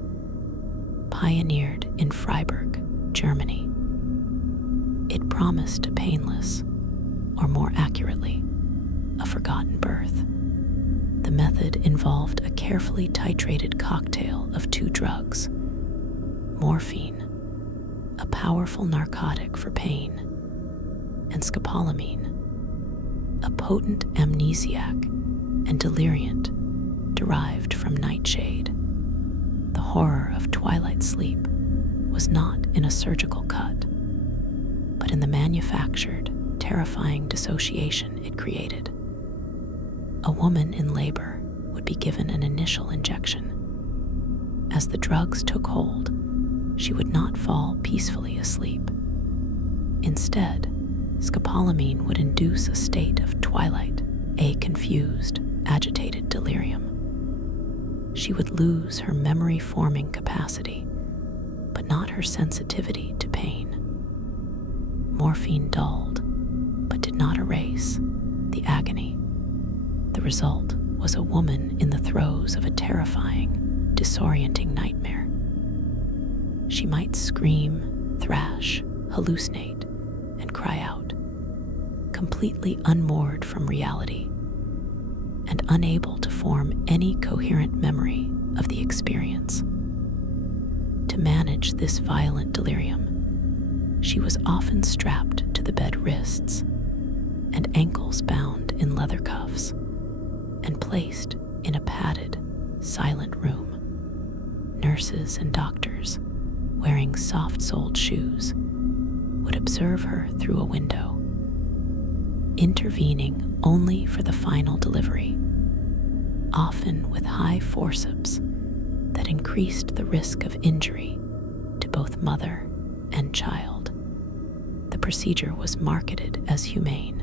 pioneered in Freiburg, Germany. It promised a painless, or more accurately, a forgotten birth. The method involved a carefully titrated cocktail of two drugs: morphine, a powerful narcotic for pain, and scopolamine, a potent amnesiac and deliriant derived from nightshade. The horror of twilight sleep was not in a surgical cut, but in the manufactured, terrifying dissociation it created. A woman in labor would be given an initial injection. As the drugs took hold, she would not fall peacefully asleep. Instead, scopolamine would induce a state of twilight, a confused, agitated delirium. She would lose her memory-forming capacity, but not her sensitivity to pain. Morphine dulled, but did not erase, the agony. The result was a woman in the throes of a terrifying, disorienting nightmare. She might scream, thrash, hallucinate, and cry out, completely unmoored from reality, and unable to form any coherent memory of the experience. To manage this violent delirium, she was often strapped to the bed wrists and ankles bound in leather cuffs and placed in a padded, silent room. Nurses and doctors, wearing soft-soled shoes, would observe her through a window, intervening only for the final delivery, often with high forceps that increased the risk of injury to both mother and child. The procedure was marketed as humane,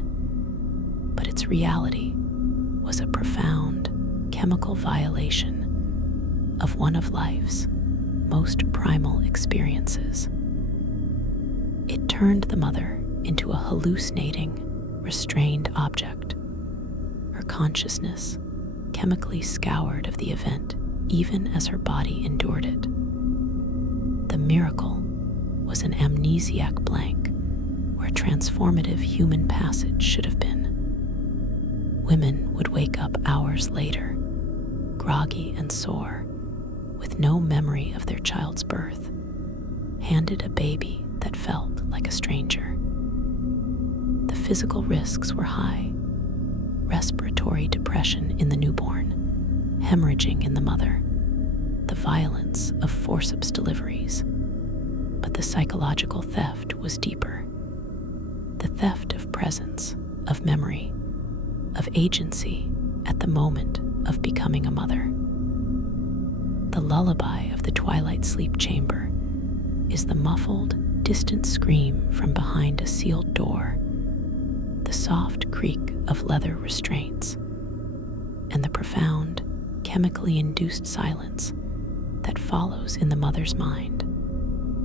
but its reality was a profound chemical violation of one of life's most primal experiences. It turned the mother into a hallucinating, restrained object, her consciousness chemically scoured of the event even as her body endured it. The miracle was an amnesiac blank where transformative human passage should have been. Women would wake up hours later, groggy and sore, with no memory of their child's birth, handed a baby that felt like a stranger. The physical risks were high: respiratory depression in the newborn, hemorrhaging in the mother, the violence of forceps deliveries. But the psychological theft was deeper. The theft of presence, of memory, of agency at the moment of becoming a mother. The lullaby of the twilight sleep chamber is the muffled, distant scream from behind a sealed door, the soft creak of leather restraints, and the profound, chemically induced silence that follows in the mother's mind,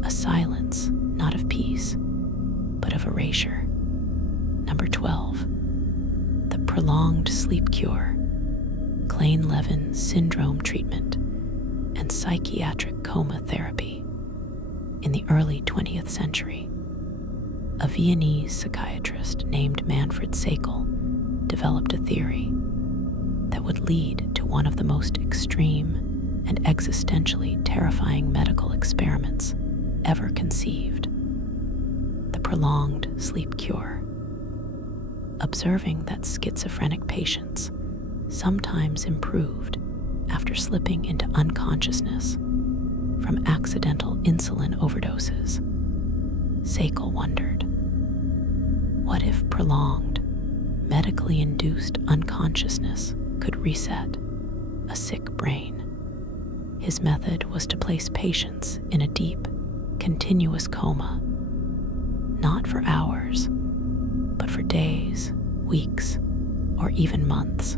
a silence not of peace, but of erasure. Number 12. The prolonged sleep cure, Klein-Levin syndrome treatment, and psychiatric coma therapy. In the early 20th century, a Viennese psychiatrist named Manfred Sakel developed a theory that would lead to one of the most extreme and existentially terrifying medical experiments ever conceived: the prolonged sleep cure. Observing that schizophrenic patients sometimes improved after slipping into unconsciousness from accidental insulin overdoses, Sackel wondered, what if prolonged, medically induced unconsciousness could reset a sick brain? His method was to place patients in a deep, continuous coma, not for hours, but for days, weeks, or even months.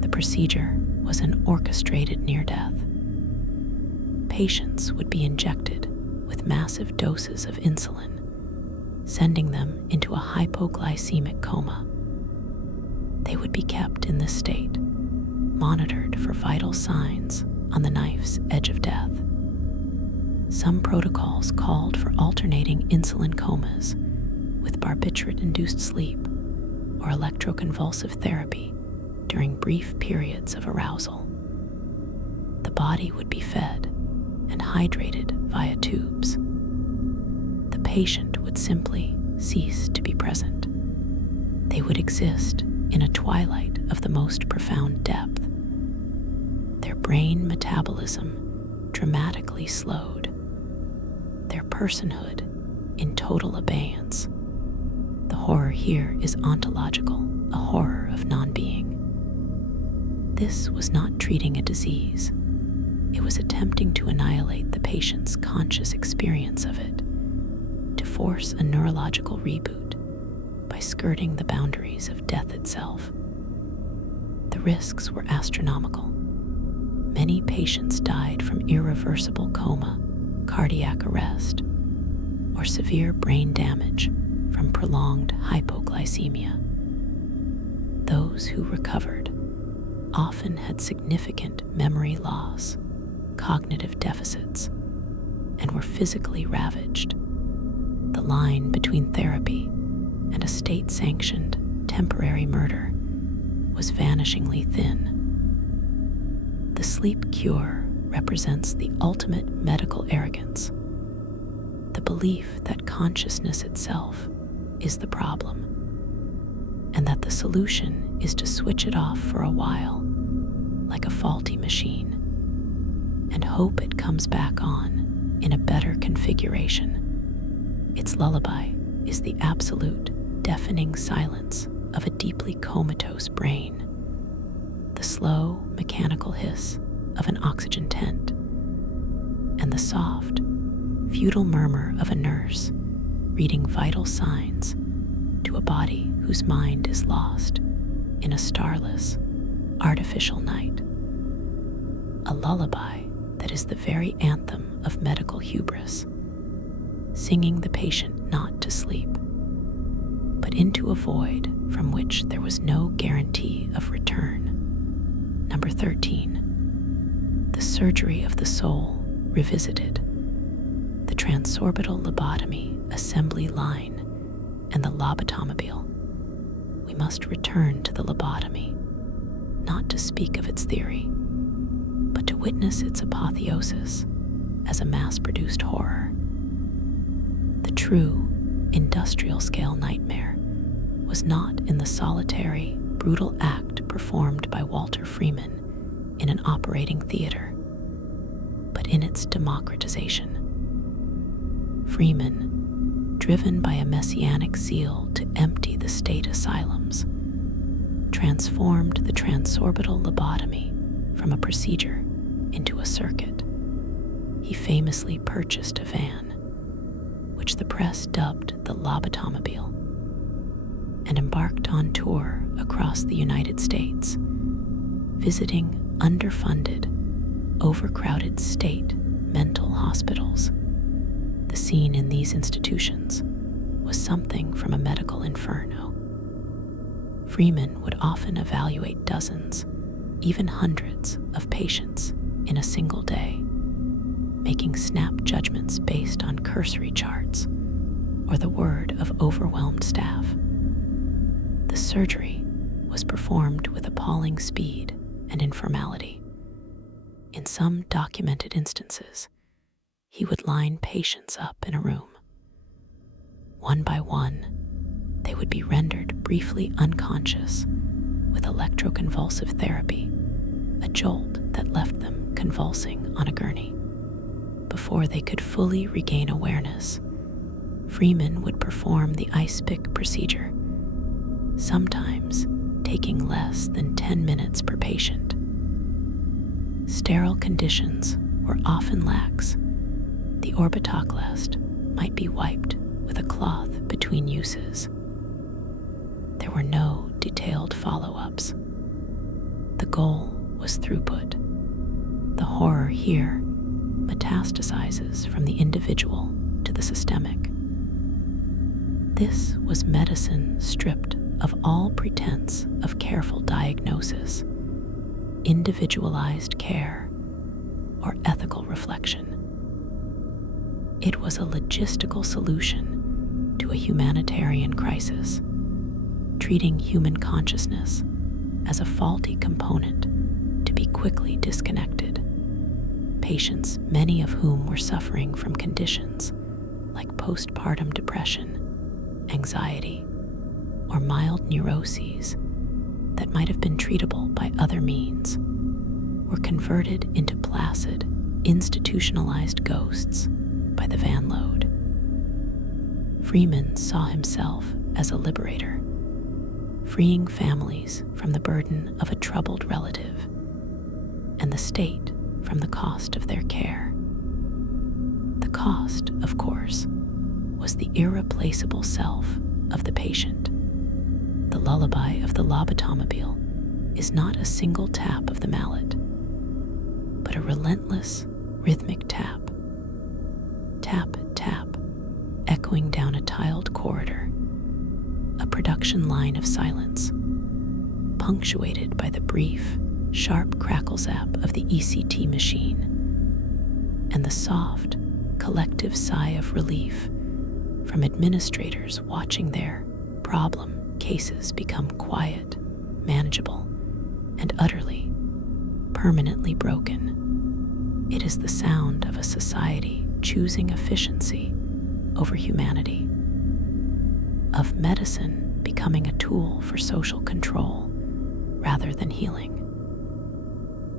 The procedure was an orchestrated near-death. Patients would be injected with massive doses of insulin, sending them into a hypoglycemic coma. They would be kept in this state, monitored for vital signs on the knife's edge of death. Some protocols called for alternating insulin comas with barbiturate-induced sleep or electroconvulsive therapy during brief periods of arousal. The body would be fed and hydrated via tubes. The patient would simply cease to be present. They would exist in a twilight of the most profound depth. Their brain metabolism dramatically slowed, their personhood in total abeyance. The horror here is ontological, a horror of non-being. This was not treating a disease. It was attempting to annihilate the patient's conscious experience of it, to force a neurological reboot by skirting the boundaries of death itself. The risks were astronomical. Many patients died from irreversible coma, cardiac arrest, or severe brain damage from prolonged hypoglycemia. Those who recovered often had significant memory loss, cognitive deficits, and were physically ravaged. The line between therapy and a state-sanctioned temporary murder was vanishingly thin. The sleep cure represents the ultimate medical arrogance, the belief that consciousness itself is the problem, and that the solution is to switch it off for a while, like a faulty machine, and hope it comes back on in a better configuration. Its lullaby is the absolute, deafening silence of a deeply comatose brain, the slow, mechanical hiss of an oxygen tent, and the soft, futile murmur of a nurse reading vital signs to a body whose mind is lost in a starless, artificial night. A lullaby that is the very anthem of medical hubris, singing the patient not to sleep, but into a void from which there was no guarantee of return. Number 13. The surgery of the soul revisited. The transorbital lobotomy assembly line and the lobotomobile. We must return to the lobotomy, not to speak of its theory, but to witness its apotheosis as a mass-produced horror. The true industrial-scale nightmare was not in the solitary, brutal act performed by Walter Freeman in an operating theater, but in its democratization. Freeman, driven by a messianic zeal to empty the state asylums, transformed the transorbital lobotomy from a procedure into a circuit. He famously purchased a van, which the press dubbed the lobotomobile, and embarked on tour across the United States, visiting underfunded, overcrowded state mental hospitals. The scene in these institutions was something from a medical inferno. Freeman would often evaluate dozens, even hundreds of patients in a single day, making snap judgments based on cursory charts or the word of overwhelmed staff. The surgery was performed with appalling speed and informality. In some documented instances, he would line patients up in a room. One by one, they would be rendered briefly unconscious with electroconvulsive therapy, a jolt that left them convulsing on a gurney. Before they could fully regain awareness, Freeman would perform the ice pick procedure, sometimes taking less than 10 minutes per patient. Sterile conditions were often lax. The orbitoclast might be wiped with a cloth between uses. There were no detailed follow-ups. The goal was throughput. The horror here metastasizes from the individual to the systemic. This was medicine stripped of all pretense of careful diagnosis, individualized care, or ethical reflection. It was a logistical solution to a humanitarian crisis, treating human consciousness as a faulty component to be quickly disconnected. Patients, many of whom were suffering from conditions like postpartum depression, anxiety, or mild neuroses that might have been treatable by other means, were converted into placid, institutionalized ghosts by the van load. Freeman saw himself as a liberator, freeing families from the burden of a troubled relative and the state from the cost of their care. The cost, of course, was the irreplaceable self of the patient. The lullaby of the lobotomobile is not a single tap of the mallet, but a relentless, rhythmic tap. Tap, tap, echoing down a tiled corridor, a production line of silence, punctuated by the brief, sharp crackle zap of the ECT machine, and the soft, collective sigh of relief from administrators watching their problem cases become quiet, manageable, and utterly, permanently broken. It is the sound of a society choosing efficiency over humanity, of medicine becoming a tool for social control rather than healing.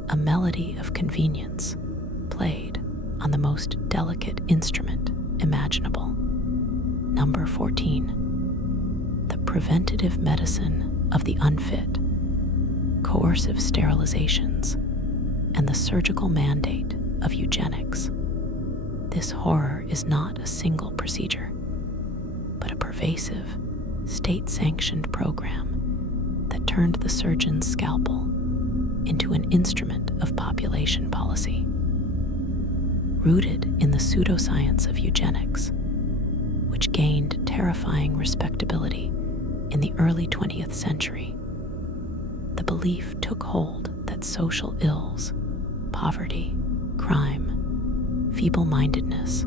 A melody of convenience played on the most delicate instrument imaginable. Number 14. The preventative medicine of the unfit, coercive sterilizations, and the surgical mandate of eugenics. This horror is not a single procedure, but a pervasive, state-sanctioned program that turned the surgeon's scalpel into an instrument of population policy. Rooted in the pseudoscience of eugenics, which gained terrifying respectability in the early 20th century, the belief took hold that social ills, poverty, crime, feeble-mindedness,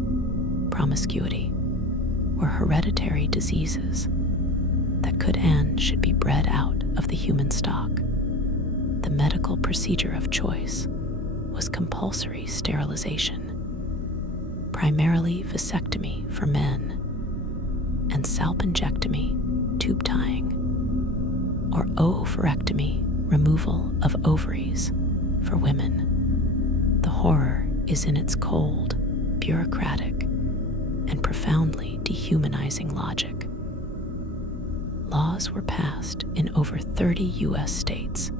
promiscuity, were hereditary diseases that could and should be bred out of the human stock. The medical procedure of choice was compulsory sterilization, primarily vasectomy for men, and salpingectomy, tube tying, or oophorectomy, removal of ovaries, for women. The horror is in its cold, bureaucratic, and profoundly dehumanizing logic. Laws were passed in over 30 U.S. states,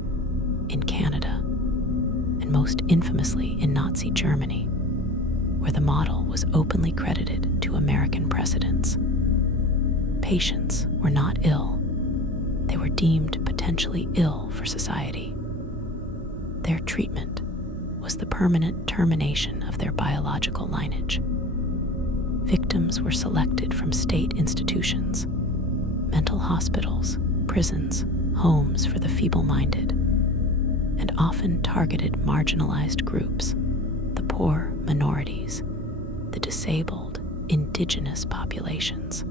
in Canada, and most infamously in Nazi Germany, where the model was openly credited to American precedents. Patients were not ill. They were deemed potentially ill for society. Their treatment was the permanent termination of their biological lineage. Victims were selected from state institutions, mental hospitals, prisons, homes for the feeble-minded, and often targeted marginalized groups, the poor minorities, the disabled, indigenous populations.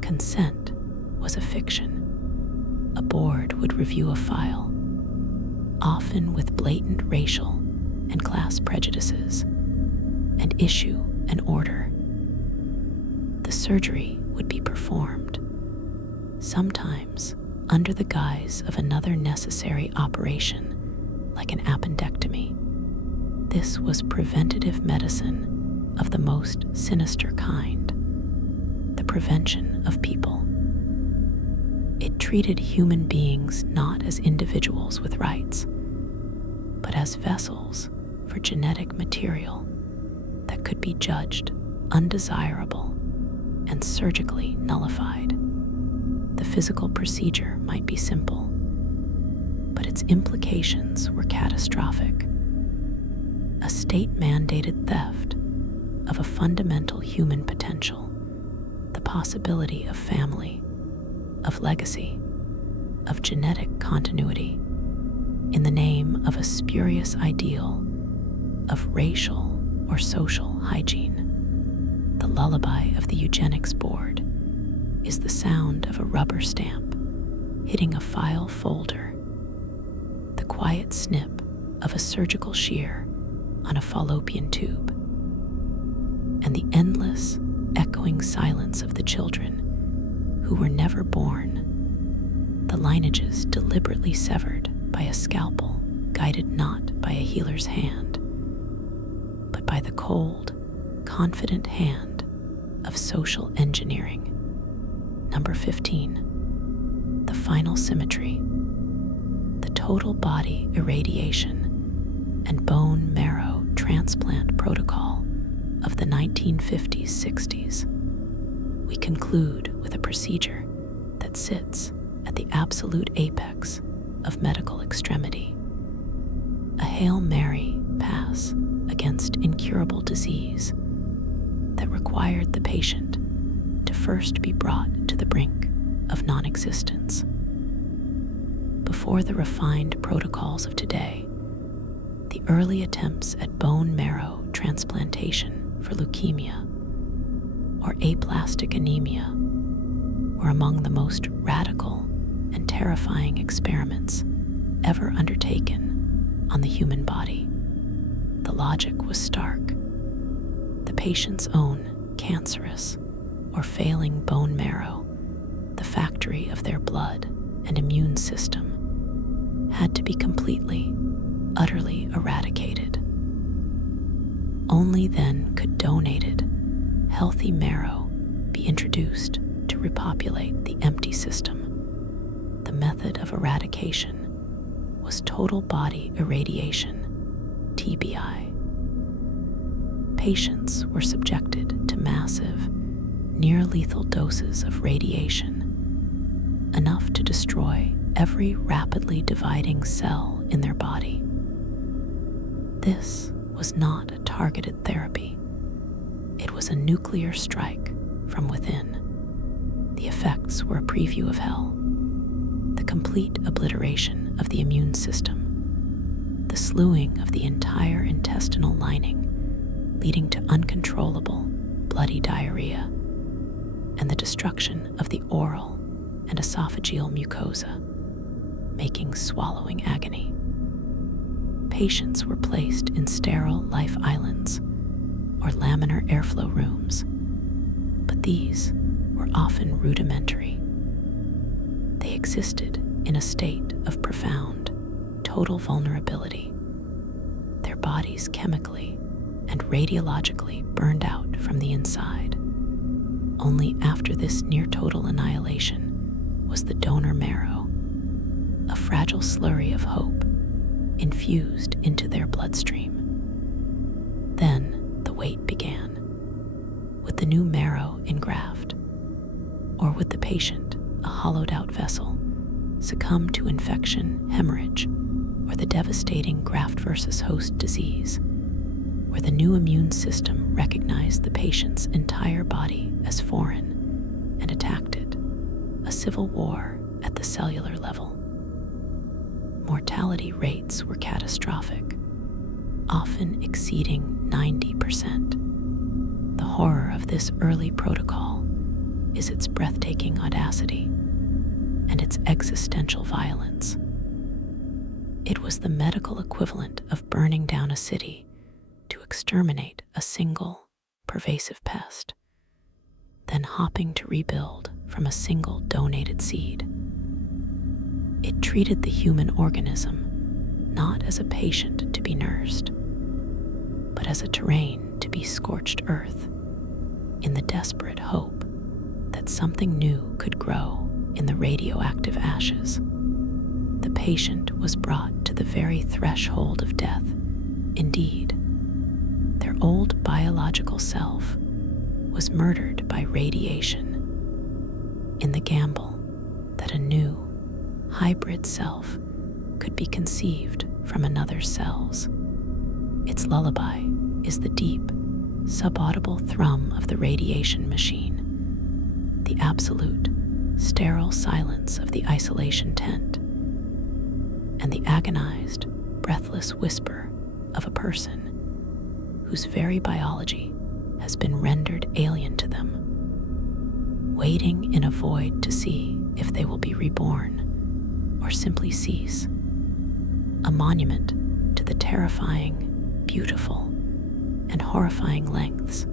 Consent was a fiction. a board would review a file, often with blatant racial and class prejudices, and issue an order. The surgery would be performed, sometimes under the guise of another necessary operation like an appendectomy. This was preventative medicine of the most sinister kind, the prevention of people. It treated human beings not as individuals with rights, but as vessels for genetic material that could be judged undesirable and surgically nullified. The physical procedure might be simple, but its implications were catastrophic. A state-mandated theft of a fundamental human potential, the possibility of family, of legacy, of genetic continuity, in the name of a spurious ideal of racial or social hygiene. The lullaby of the eugenics board is the sound of a rubber stamp hitting a file folder, the quiet snip of a surgical shear on a fallopian tube, and the endless, echoing silence of the children who were never born, the lineages deliberately severed by a scalpel guided not by a healer's hand, but by the cold, confident hand of social engineering. Number 15, the final symmetry, the total body irradiation and bone marrow transplant protocol of the 1950s-60s. We conclude with a procedure that sits at the absolute apex of medical extremity, a Hail Mary pass against incurable disease that required the patient to first be brought to the brink of non-existence. Before the refined protocols of today, the early attempts at bone marrow transplantation for leukemia or aplastic anemia were among the most radical and terrifying experiments ever undertaken on the human body. The logic was stark. The patient's own cancerous or failing bone marrow, the factory of their blood and immune system, had to be completely, utterly eradicated. Only then could donated, healthy marrow be introduced to repopulate the empty system. The method of eradication was total body irradiation, TBI. Patients were subjected to massive, near-lethal doses of radiation, enough to destroy every rapidly dividing cell in their body. This was not a targeted therapy. It was a nuclear strike from within. The effects were a preview of hell, the complete obliteration of the immune system, the slewing of the entire intestinal lining, leading to uncontrollable, bloody diarrhea, and the destruction of the oral and esophageal mucosa, making swallowing agony. Patients were placed in sterile life islands or laminar airflow rooms, but these were often rudimentary. They existed in a state of profound, total vulnerability, their bodies chemically and radiologically burned out from the inside. Only after this near-total annihilation was the donor marrow, a fragile slurry of hope, infused into their bloodstream. Then the wait began. Would the new marrow engraft, or would the patient, a hollowed-out vessel, succumb to infection, hemorrhage, or the devastating graft-versus-host disease, where the new immune system recognized the patient's entire body as foreign and attacked it, a civil war at the cellular level? Mortality rates were catastrophic, often exceeding 90%. The horror of this early protocol is its breathtaking audacity. and its existential violence. It was the medical equivalent of burning down a city to exterminate a single, pervasive pest, then hopping to rebuild from a single donated seed. It treated the human organism not as a patient to be nursed, but as a terrain to be scorched earth, in the desperate hope that something new could grow in the radioactive ashes. The patient was brought to the very threshold of death. Indeed, their old biological self was murdered by radiation in the gamble that a new, hybrid self could be conceived from another cells. Its lullaby is the deep, subaudible thrum of the radiation machine, the absolute, sterile silence of the isolation tent, and the agonized, breathless whisper of a person whose very biology has been rendered alien to them, waiting in a void to see if they will be reborn or simply cease. A monument to the terrifying, beautiful, and horrifying lengths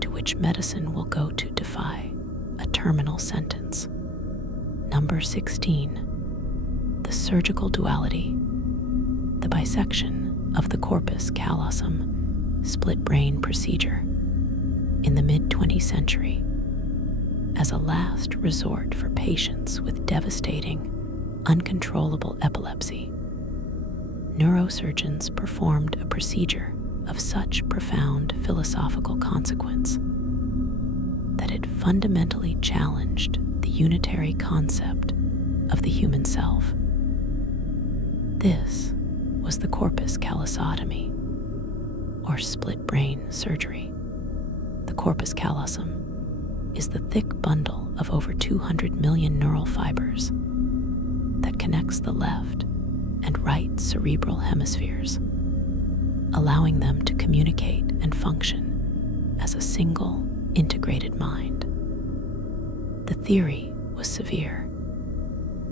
to which medicine will go to defy a terminal sentence. Number 16. The surgical duality. The bisection of the corpus callosum split brain procedure in the mid-20th century as a last resort for patients with devastating, uncontrollable epilepsy. Neurosurgeons performed a procedure of such profound philosophical consequence that it fundamentally challenged the unitary concept of the human self. This was the corpus callosotomy, or split brain surgery. The corpus callosum is the thick bundle of over 200 million neural fibers that connects the left and right cerebral hemispheres, allowing them to communicate and function as a single, integrated mind. The theory was severe.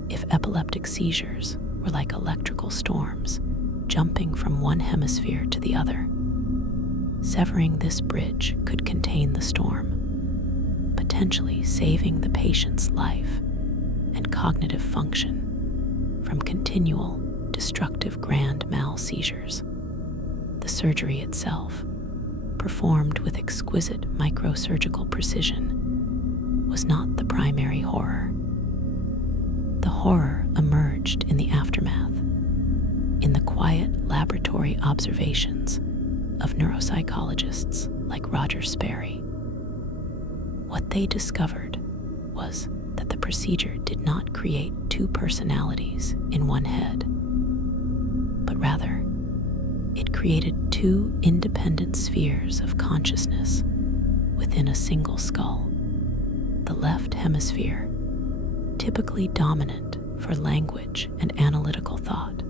If epileptic seizures were like electrical storms, jumping from one hemisphere to the other, severing this bridge could contain the storm, potentially saving the patient's life and cognitive function from continual, destructive grand mal seizures. The surgery itself, performed with exquisite microsurgical precision, was not the primary horror. The horror emerged in the aftermath, in the quiet laboratory observations of neuropsychologists like Roger Sperry. What they discovered was that the procedure did not create two personalities in one head, but rather it created two independent spheres of consciousness within a single skull. The left hemisphere, typically dominant for language and analytical thought,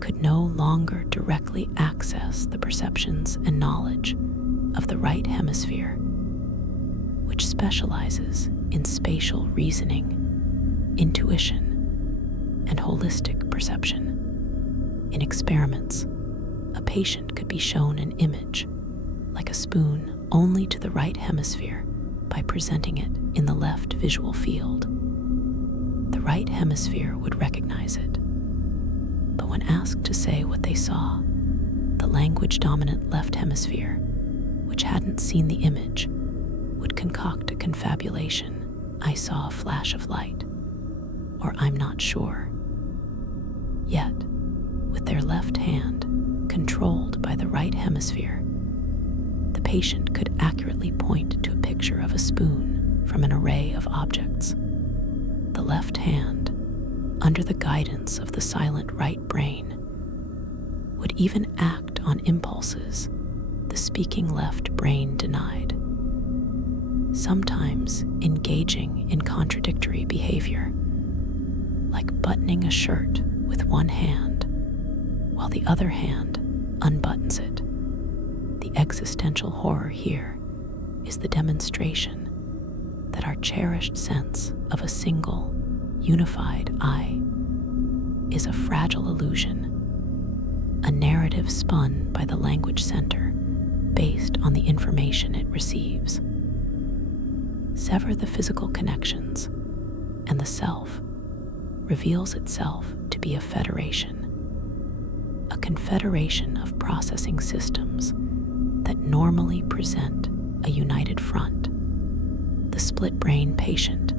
could no longer directly access the perceptions and knowledge of the right hemisphere, which specializes in spatial reasoning, intuition, and holistic perception. In experiments, a patient could be shown an image, like a spoon, only to the right hemisphere by presenting it in the left visual field. The right hemisphere would recognize it, but when asked to say what they saw, the language-dominant left hemisphere, which hadn't seen the image, would concoct a confabulation: "I saw a flash of light," or "I'm not sure." Yet, with their left hand controlled by the right hemisphere, the patient could accurately point to a picture of a spoon from an array of objects. The left hand, under the guidance of the silent right brain, would even act on impulses the speaking left brain denied, sometimes engaging in contradictory behavior, like buttoning a shirt with one hand while the other hand unbuttons it. The existential horror here is the demonstration that our cherished sense of a single, unified I is a fragile illusion, a narrative spun by the language center based on the information it receives. Sever the physical connections, and the self reveals itself to be a federation, a confederation of processing systems that normally present a united front. The split-brain patient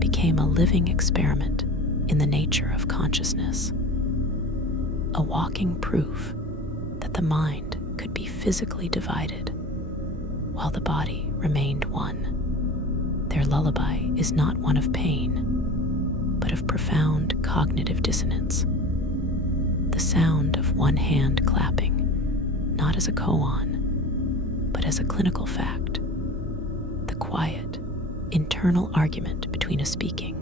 became a living experiment in the nature of consciousness, a walking proof that the mind could be physically divided while the body remained one. Their lullaby is not one of pain, but of profound cognitive dissonance. The sound of one hand clapping, not as a koan, but as a clinical fact. The quiet, internal argument between a speaking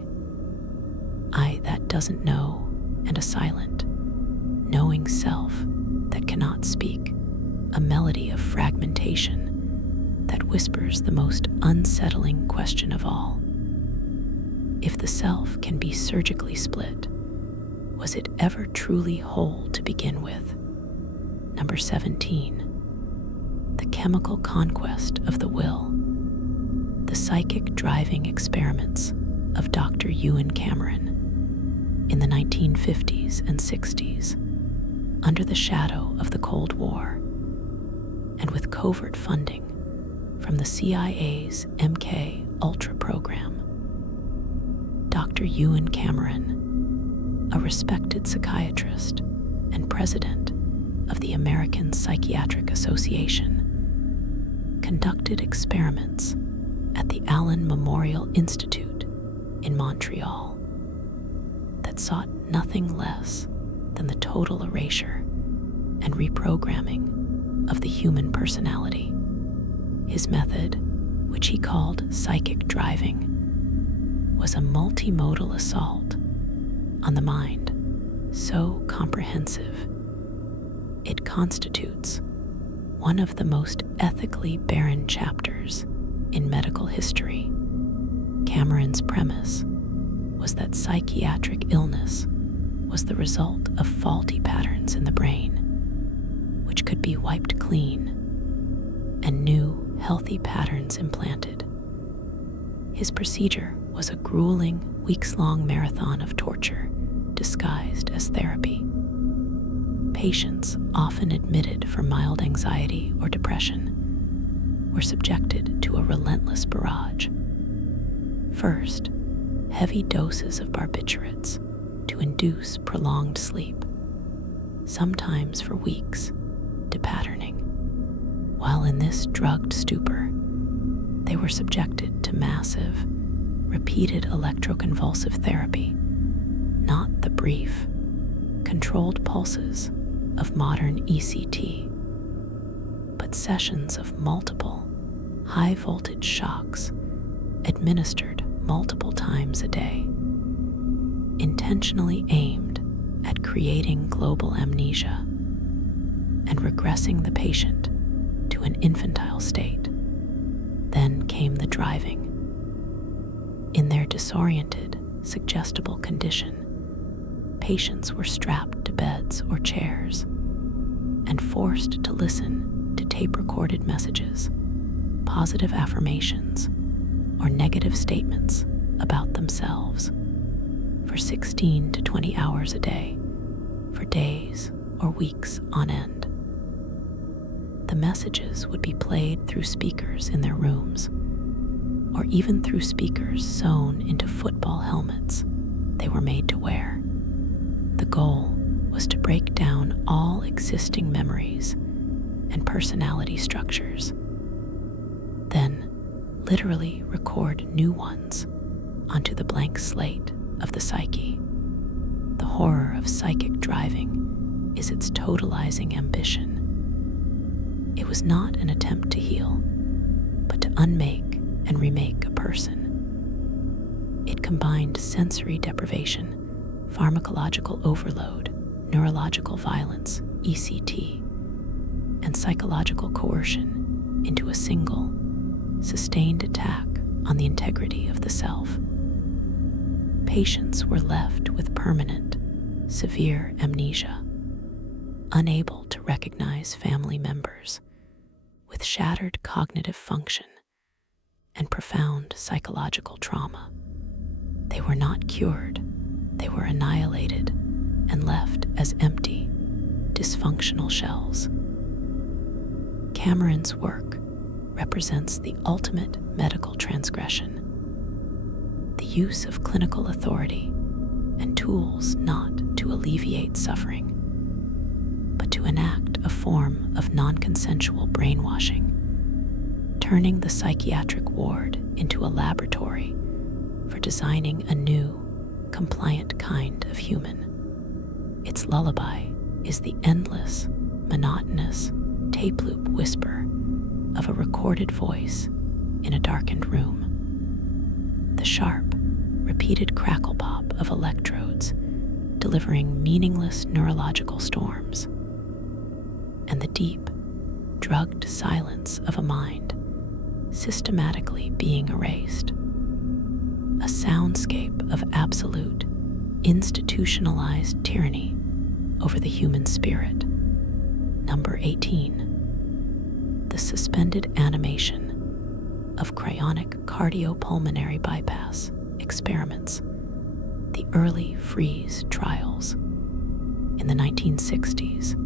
I that doesn't know and a silent, knowing self that cannot speak, a melody of fragmentation that whispers the most unsettling question of all. If the self can be surgically split, was it ever truly whole to begin with? Number 17. The chemical conquest of the will. The psychic driving experiments of Dr. Ewan Cameron in the 1950s and 60s, under the shadow of the Cold War, and with covert funding from the CIA's MK Ultra program. Dr. Ewan Cameron, a respected psychiatrist and president of the American Psychiatric Association, conducted experiments at the Allen Memorial Institute in Montreal that sought nothing less than the total erasure and reprogramming of the human personality. His method, which he called psychic driving, was a multimodal assault on the mind so comprehensive it constitutes one of the most ethically barren chapters in medical history. Cameron's premise was that psychiatric illness was the result of faulty patterns in the brain, which could be wiped clean and new, healthy patterns implanted. His procedure was a grueling, weeks-long marathon of torture disguised as therapy. Patients, often admitted for mild anxiety or depression, were subjected to a relentless barrage. First, heavy doses of barbiturates to induce prolonged sleep, sometimes for weeks, to patterning. While in this drugged stupor, they were subjected to massive, repeated electroconvulsive therapy, not the brief, controlled pulses of modern ECT, but sessions of multiple, high-voltage shocks administered multiple times a day, intentionally aimed at creating global amnesia and regressing the patient to an infantile state. Then came the driving. In their disoriented, suggestible condition, patients were strapped to beds or chairs and forced to listen to tape-recorded messages, positive affirmations, or negative statements about themselves for 16 to 20 hours a day, for days or weeks on end. The messages would be played through speakers in their rooms, or even through speakers sewn into football helmets they were made to wear. The goal was to break down all existing memories and personality structures, then literally record new ones onto the blank slate of the psyche. The horror of psychic driving is its totalizing ambition. It was not an attempt to heal, but to unmake and remake a person. It combined sensory deprivation, pharmacological overload, neurological violence, ECT, and psychological coercion into a single, sustained attack on the integrity of the self. patients were left with permanent, severe amnesia, unable to recognize family members, with shattered cognitive function and profound psychological trauma. They were not cured, they were annihilated and left as empty, dysfunctional shells. Cameron's work represents the ultimate medical transgression, the use of clinical authority and tools not to alleviate suffering, but to enact a form of non-consensual brainwashing, turning the psychiatric ward into a laboratory for designing a new, compliant kind of human. Its lullaby is the endless, monotonous tape loop whisper of a recorded voice in a darkened room. The sharp, repeated crackle pop of electrodes delivering meaningless neurological storms, and the deep, drugged silence of a mind systematically being erased. A soundscape of absolute, institutionalized tyranny over the human spirit. Number 18. The suspended animation of cryonic cardiopulmonary bypass experiments, the early freeze trials. In the 1960s,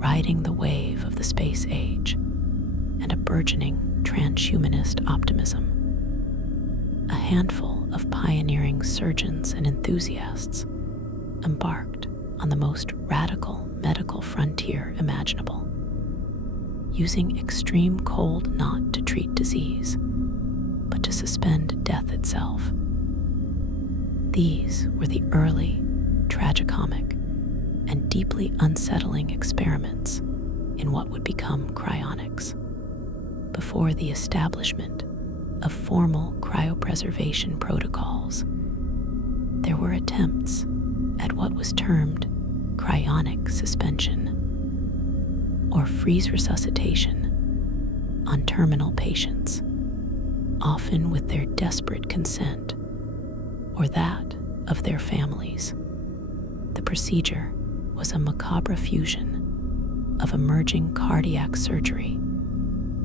riding the wave of the space age and a burgeoning transhumanist optimism, a handful of pioneering surgeons and enthusiasts embarked on the most radical medical frontier imaginable, using extreme cold not to treat disease, but to suspend death itself. These were the early, tragicomic, and deeply unsettling experiments in what would become cryonics, before the establishment of formal cryopreservation protocols. There were attempts at what was termed cryonic suspension, or freeze resuscitation, on terminal patients, often with their desperate consent or that of their families. The procedure was a macabre fusion of emerging cardiac surgery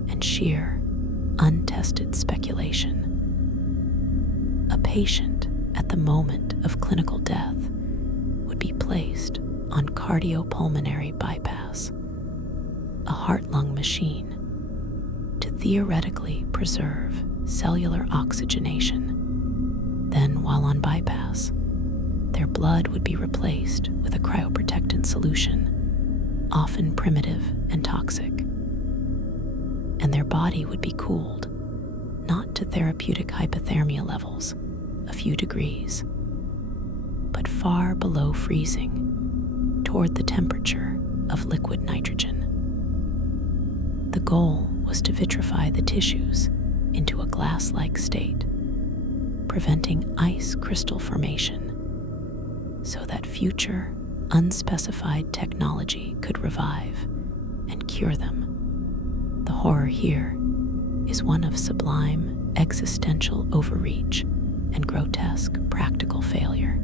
and sheer, untested speculation. A patient at the moment of clinical death would be placed on cardiopulmonary bypass, a heart-lung machine, to theoretically preserve cellular oxygenation. Then, while on bypass, their blood would be replaced with a cryoprotectant solution, often primitive and toxic, and their body would be cooled, not to therapeutic hypothermia levels, a few degrees, but far below freezing, toward the temperature of liquid nitrogen. The goal was to vitrify the tissues into a glass-like state, preventing ice crystal formation, so that future, unspecified technology could revive and cure them. The horror here is one of sublime existential overreach and grotesque practical failure.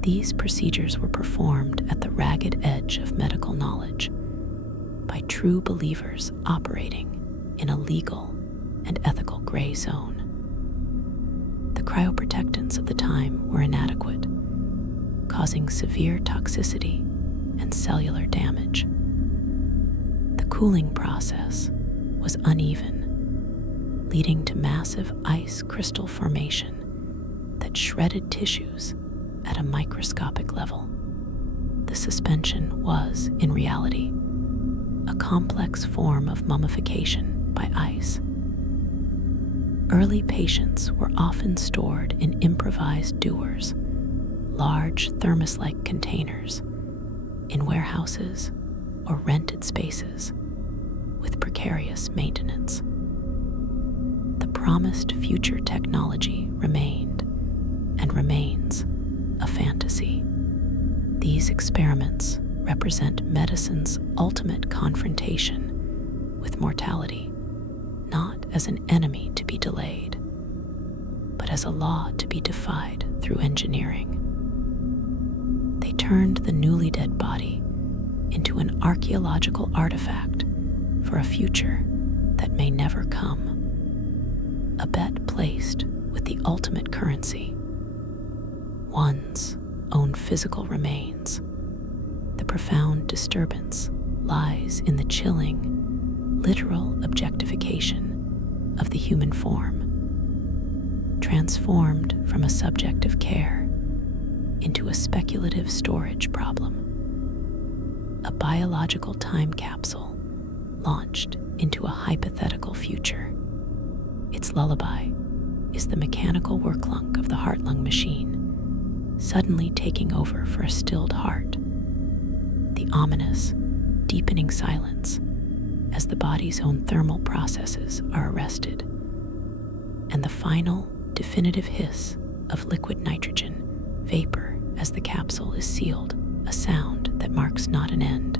These procedures were performed at the ragged edge of medical knowledge by true believers operating in a legal and ethical gray zone. The cryoprotectants of the time were inadequate, causing severe toxicity and cellular damage. The cooling process was uneven, leading to massive ice crystal formation that shredded tissues at a microscopic level. The suspension was, in reality, a complex form of mummification by ice. Early patients were often stored in improvised dewars, large thermos-like containers, in warehouses or rented spaces with precarious maintenance. The promised future technology remained and remains a fantasy. These experiments represent medicine's ultimate confrontation with mortality, not as an enemy to be delayed, but as a law to be defied through engineering. They turned the newly dead body into an archaeological artifact for a future that may never come. A bet placed with the ultimate currency, one's own physical remains. The profound disturbance lies in the chilling, literal objectification of the human form, transformed from a subject of care into a speculative storage problem, a biological time capsule launched into a hypothetical future. Its lullaby is the mechanical worklunk of the heart-lung machine, suddenly taking over for a stilled heart. The ominous, deepening silence as the body's own thermal processes are arrested, and the final, definitive hiss of liquid nitrogen vapor as the capsule is sealed, a sound that marks not an end,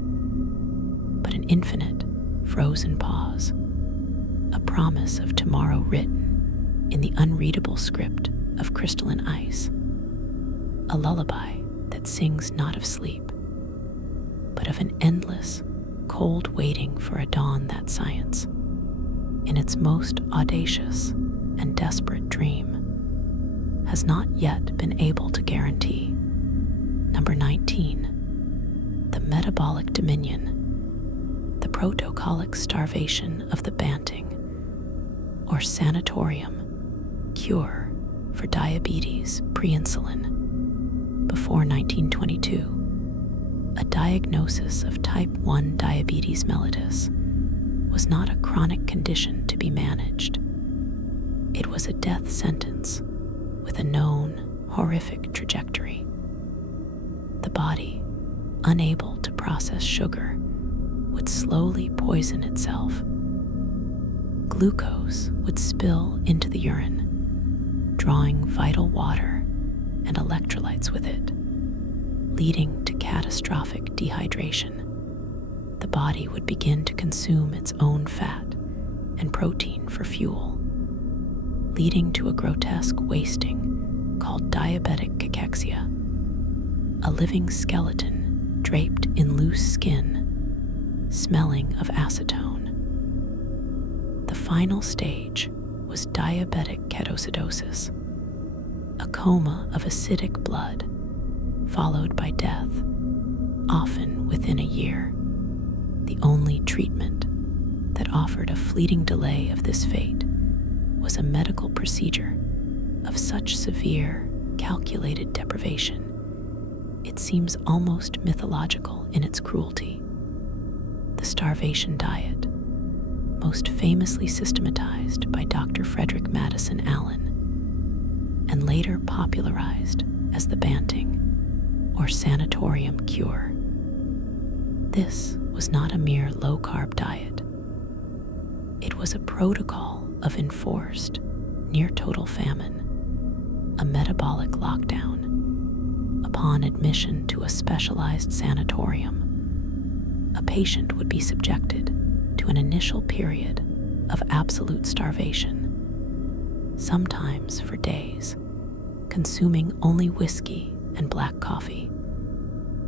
but an infinite, frozen pause, a promise of tomorrow written in the unreadable script of crystalline ice, a lullaby that sings not of sleep, but of an endless, cold waiting for a dawn that science, in its most audacious and desperate dream, has not yet been able to guarantee. Number 19. The metabolic dominion, the protocolic starvation of the Banting, or sanatorium, cure for diabetes pre-insulin. Before 1922, a diagnosis of type 1 diabetes mellitus was not a chronic condition to be managed. It was a death sentence with a known horrific trajectory. The body, unable to process sugar, would slowly poison itself. Glucose would spill into the urine, drawing vital water and electrolytes with it, leading to catastrophic dehydration. The body would begin to consume its own fat and protein for fuel, leading to a grotesque wasting called diabetic cachexia, a living skeleton draped in loose skin, smelling of acetone. The final stage was diabetic ketoacidosis, a coma of acidic blood, followed by death, often within a year. The only treatment that offered a fleeting delay of this fate was a medical procedure of such severe, calculated deprivation, it seems almost mythological in its cruelty. The starvation diet, most famously systematized by Dr. Frederick Madison Allen, and later popularized as the Banting, or sanatorium cure. This was not a mere low-carb diet. It was a protocol of enforced, near-total famine, a metabolic lockdown. Upon admission to a specialized sanatorium, a patient would be subjected to an initial period of absolute starvation, sometimes for days, consuming only whiskey and black coffee,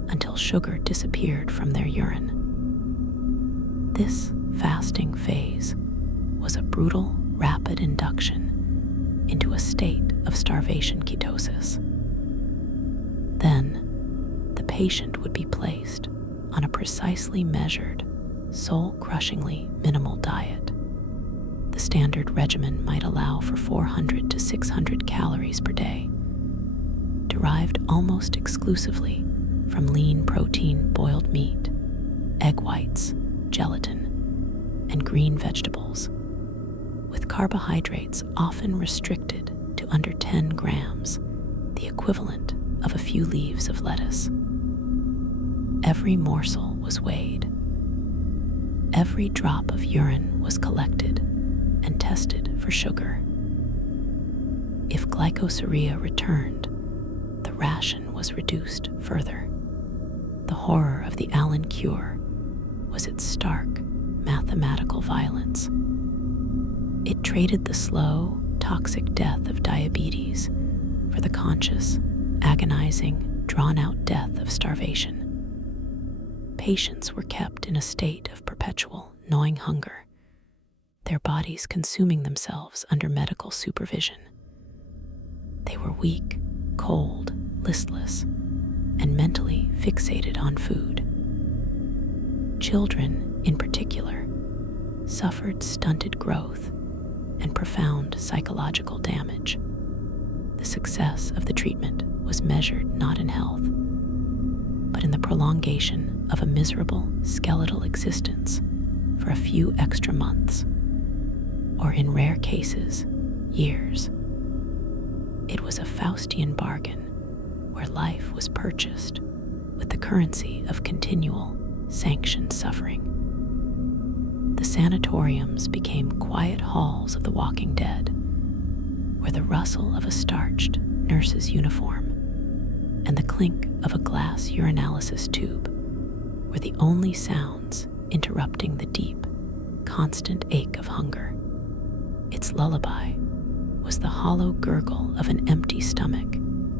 until sugar disappeared from their urine. This fasting phase was a brutal, rapid induction into a state of starvation ketosis. Then, the patient would be placed on a precisely measured, soul-crushingly minimal diet. The standard regimen might allow for 400 to 600 calories per day, derived almost exclusively from lean protein boiled meat, egg whites, gelatin, and green vegetables, with carbohydrates often restricted to under 10 grams, the equivalent of a few leaves of lettuce. Every morsel was weighed. Every drop of urine was collected and tested for sugar. If glycosuria returned, the ration was reduced further. The horror of the Allen cure was its stark, mathematical violence. It traded the slow, toxic death of diabetes for the conscious, agonizing, drawn-out death of starvation. Patients were kept in a state of perpetual, gnawing hunger, their bodies consuming themselves under medical supervision. They were weak, cold, listless, and mentally fixated on food. Children, in particular, suffered stunted growth and profound psychological damage. The success of the treatment was measured not in health, but in the prolongation of a miserable skeletal existence for a few extra months, or in rare cases, years. It was a Faustian bargain where life was purchased with the currency of continual, sanctioned suffering. The sanatoriums became quiet halls of the walking dead, where the rustle of a starched nurse's uniform and the clink of a glass urinalysis tube were the only sounds interrupting the deep, constant ache of hunger. Its lullaby was the hollow gurgle of an empty stomach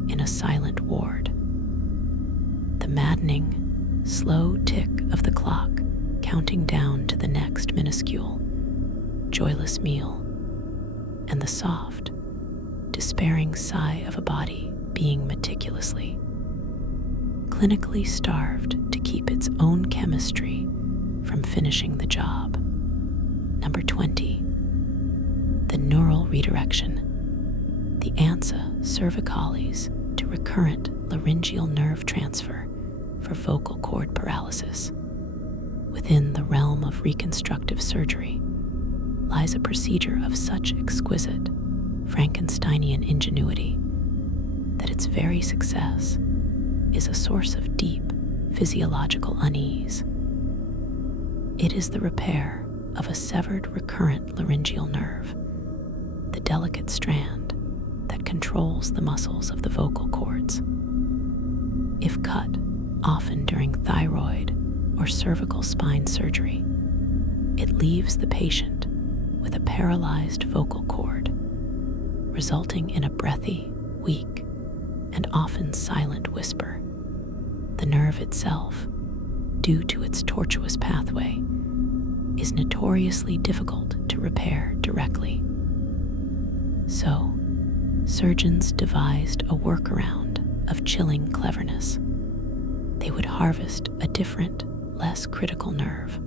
in a silent ward. The maddening, slow tick of the clock counting down to the next minuscule, joyless meal, and the soft, despairing sigh of a body being meticulously, clinically starved to keep its own chemistry from finishing the job. Number 20. The neural redirection, the ansa cervicalis to recurrent laryngeal nerve transfer for vocal cord paralysis. Within the realm of reconstructive surgery lies a procedure of such exquisite Frankensteinian ingenuity that its very success is a source of deep physiological unease. It is the repair of a severed recurrent laryngeal nerve, the delicate strand that controls the muscles of the vocal cords. If cut, often during thyroid or cervical spine surgery, it leaves the patient with a paralyzed vocal cord, resulting in a breathy, weak, and often silent whisper. The nerve itself, due to its tortuous pathway, is notoriously difficult to repair directly. So, surgeons devised a workaround of chilling cleverness. They would harvest a different, less critical nerve,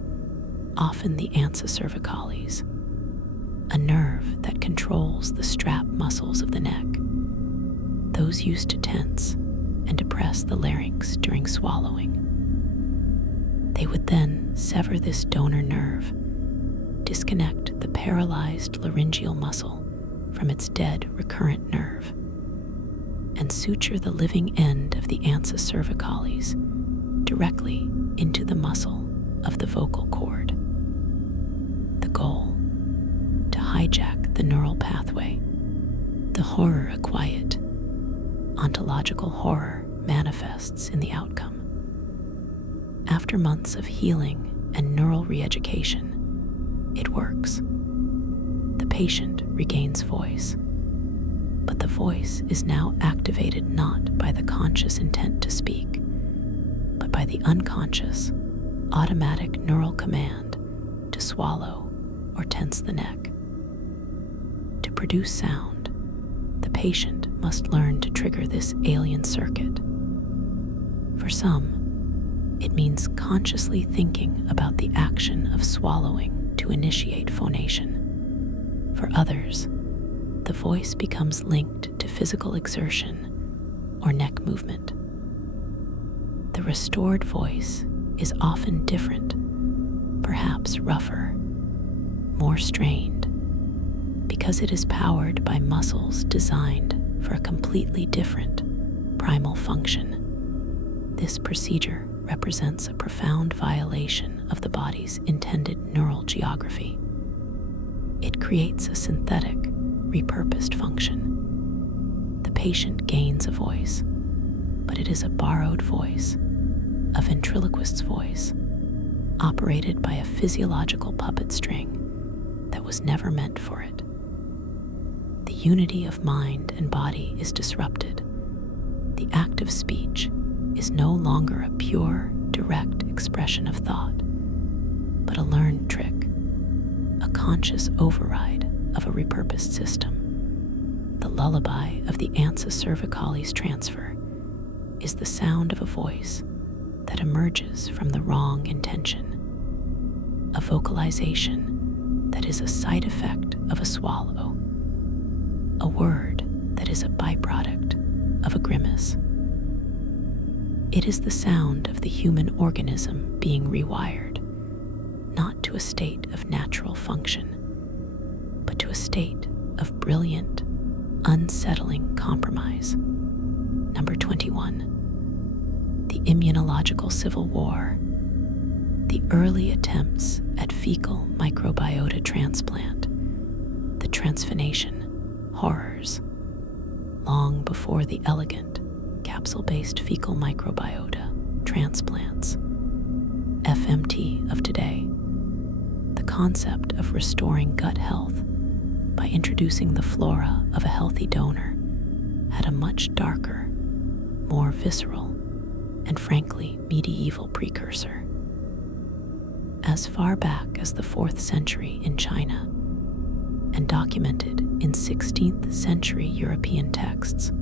often the ansa cervicalis, a nerve that controls the strap muscles of the neck, those used to tense and depress the larynx during swallowing. They would then sever this donor nerve, disconnect the paralyzed laryngeal muscle from its dead recurrent nerve, and suture the living end of the ansa cervicalis directly into the muscle of the vocal cord. The goal: to hijack the neural pathway. The horror acquiet, ontological horror manifests in the outcome. After months of healing and neural re-education, it works. The patient regains voice, but the voice is now activated not by the conscious intent to speak, but by the unconscious, automatic neural command to swallow or tense the neck. To produce sound, the patient must learn to trigger this alien circuit. For some, it means consciously thinking about the action of swallowing to initiate phonation. For others, the voice becomes linked to physical exertion or neck movement. The restored voice is often different, perhaps rougher, more strained, because it is powered by muscles designed for a completely different primal function. This procedure represents a profound violation of the body's intended neural geography. It creates a synthetic, repurposed function. The patient gains a voice, but it is a borrowed voice, a ventriloquist's voice, operated by a physiological puppet string that was never meant for it. The unity of mind and body is disrupted. The act of speech is no longer a pure, direct expression of thought, but a learned trick, a conscious override of a repurposed system. The lullaby of the ansa cervicalis transfer is the sound of a voice that emerges from the wrong intention, a vocalization that is a side effect of a swallow, a word that is a byproduct of a grimace. It is the sound of the human organism being rewired, not to a state of natural function, but to a state of brilliant, unsettling compromise. Number 21. The immunological civil war. The early attempts at fecal microbiota transplant, the transphonation horrors, long before the elegant capsule-based fecal microbiota transplants, FMT of today. The concept of restoring gut health by introducing the flora of a healthy donor had a much darker, more visceral, and frankly medieval precursor. As far back as the 4th century in China, and documented in 16th century European texts,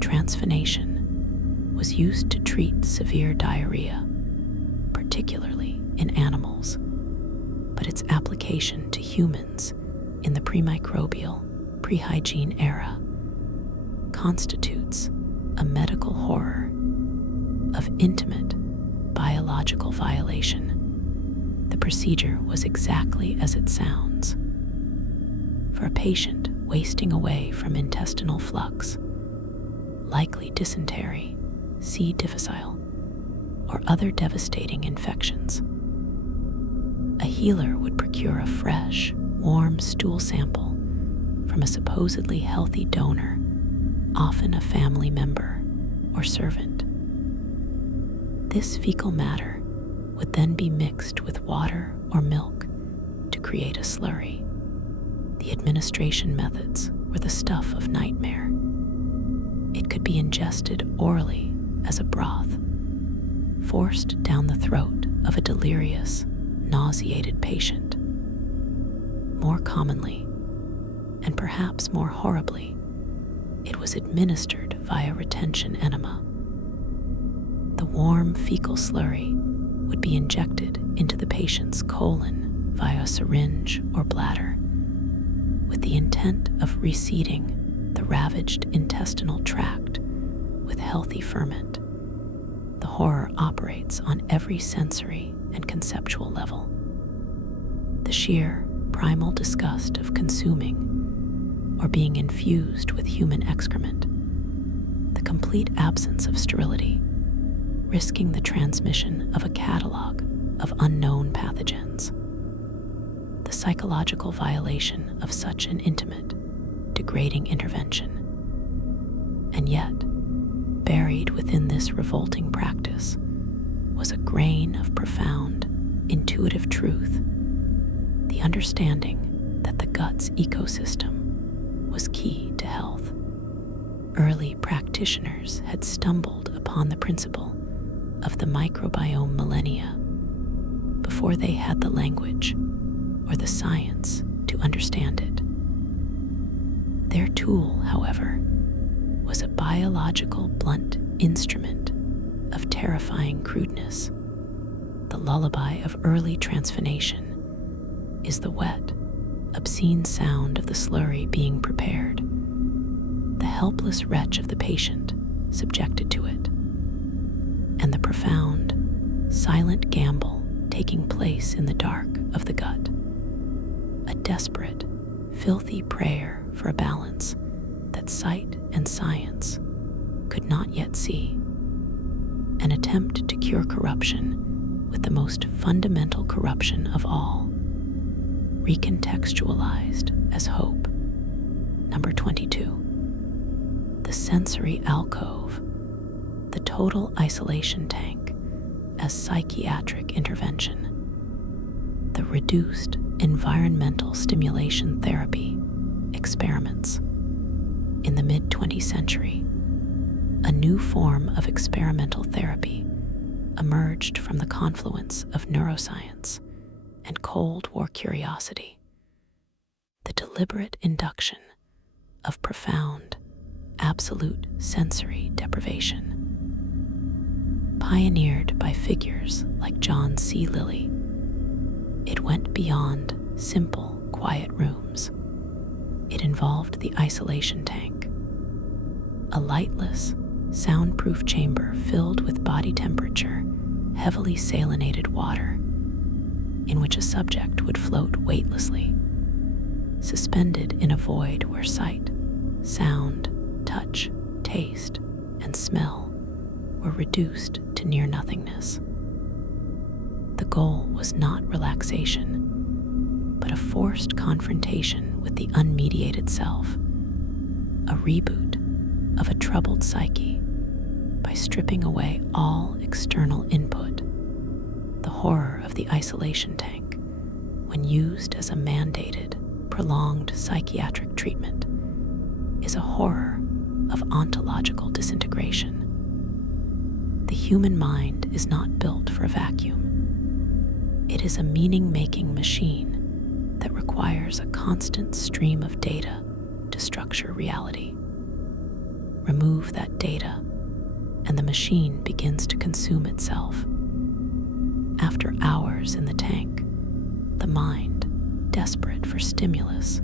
transphonation was used to treat severe diarrhea, particularly in animals, but its application to humans in the pre-microbial, pre-hygiene era constitutes a medical horror of intimate biological violation. The procedure was exactly as it sounds. For a patient wasting away from intestinal flux, likely dysentery, C. difficile, or other devastating infections, a healer would procure a fresh, warm stool sample from a supposedly healthy donor, often a family member or servant. This fecal matter would then be mixed with water or milk to create a slurry. The administration methods were the stuff of nightmare. It could be ingested orally as a broth, forced down the throat of a delirious, nauseated patient. More commonly, and perhaps more horribly, it was administered via retention enema. The warm fecal slurry would be injected into the patient's colon via a syringe or bladder, with the intent of reseeding the ravaged intestinal tract with healthy ferment. The horror operates on every sensory and conceptual level. The sheer, primal disgust of consuming or being infused with human excrement, the complete absence of sterility, risking the transmission of a catalog of unknown pathogens, the psychological violation of such an intimate, degrading intervention. And yet, buried within this revolting practice was a grain of profound, intuitive truth, the understanding that the gut's ecosystem was key to health. Early practitioners had stumbled upon the principle of the microbiome millennia before they had the language or the science to understand it. Their tool, however, was a biological blunt instrument of terrifying crudeness. The lullaby of early transphonation is the wet, obscene sound of the slurry being prepared, the helpless retch of the patient subjected to it, and the profound, silent gamble taking place in the dark of the gut. A desperate, filthy prayer for a balance that sight and science could not yet see. An attempt to cure corruption with the most fundamental corruption of all, recontextualized as hope. Number 22. The sensory alcove, the total isolation tank as psychiatric intervention, the reduced environmental stimulation therapy experiments. In the mid-20th century, a new form of experimental therapy emerged from the confluence of neuroscience and Cold War curiosity: the deliberate induction of profound, absolute sensory deprivation. Pioneered by figures like John C. Lilly, it went beyond simple, quiet rooms. It involved the isolation tank, a lightless, soundproof chamber filled with body temperature, heavily salinated water, in which a subject would float weightlessly, suspended in a void where sight, sound, touch, taste, and smell were reduced to near nothingness. The goal was not relaxation, but a forced confrontation with the unmediated self, a reboot of a troubled psyche by stripping away all external input. The horror of the isolation tank, when used as a mandated, prolonged psychiatric treatment, is a horror of ontological disintegration. The human mind is not built for a vacuum. It is a meaning-making machine that requires a constant stream of data to structure reality. Remove that data, and the machine begins to consume itself. After hours in the tank, the mind, desperate for stimulus,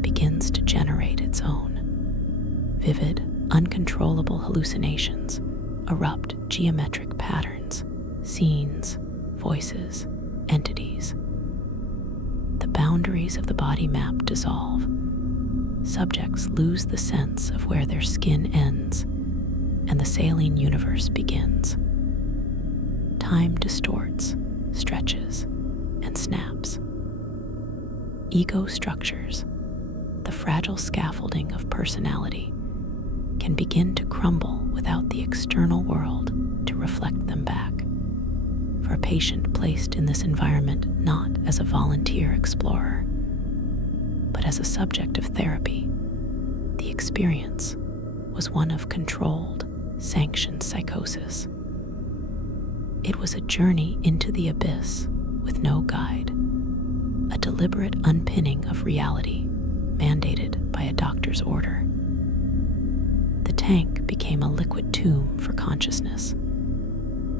begins to generate its own. Vivid, uncontrollable hallucinations erupt geometric patterns, scenes, voices, entities. The boundaries of the body map dissolve. Subjects lose the sense of where their skin ends, and the saline universe begins. Time distorts, stretches, and snaps. Ego structures, the fragile scaffolding of personality, can begin to crumble without the external world to reflect them back. For a patient placed in this environment not as a volunteer explorer, but as a subject of therapy, the experience was one of controlled, sanctioned psychosis. It was a journey into the abyss with no guide, a deliberate unpinning of reality mandated by a doctor's order. The tank became a liquid tomb for consciousness,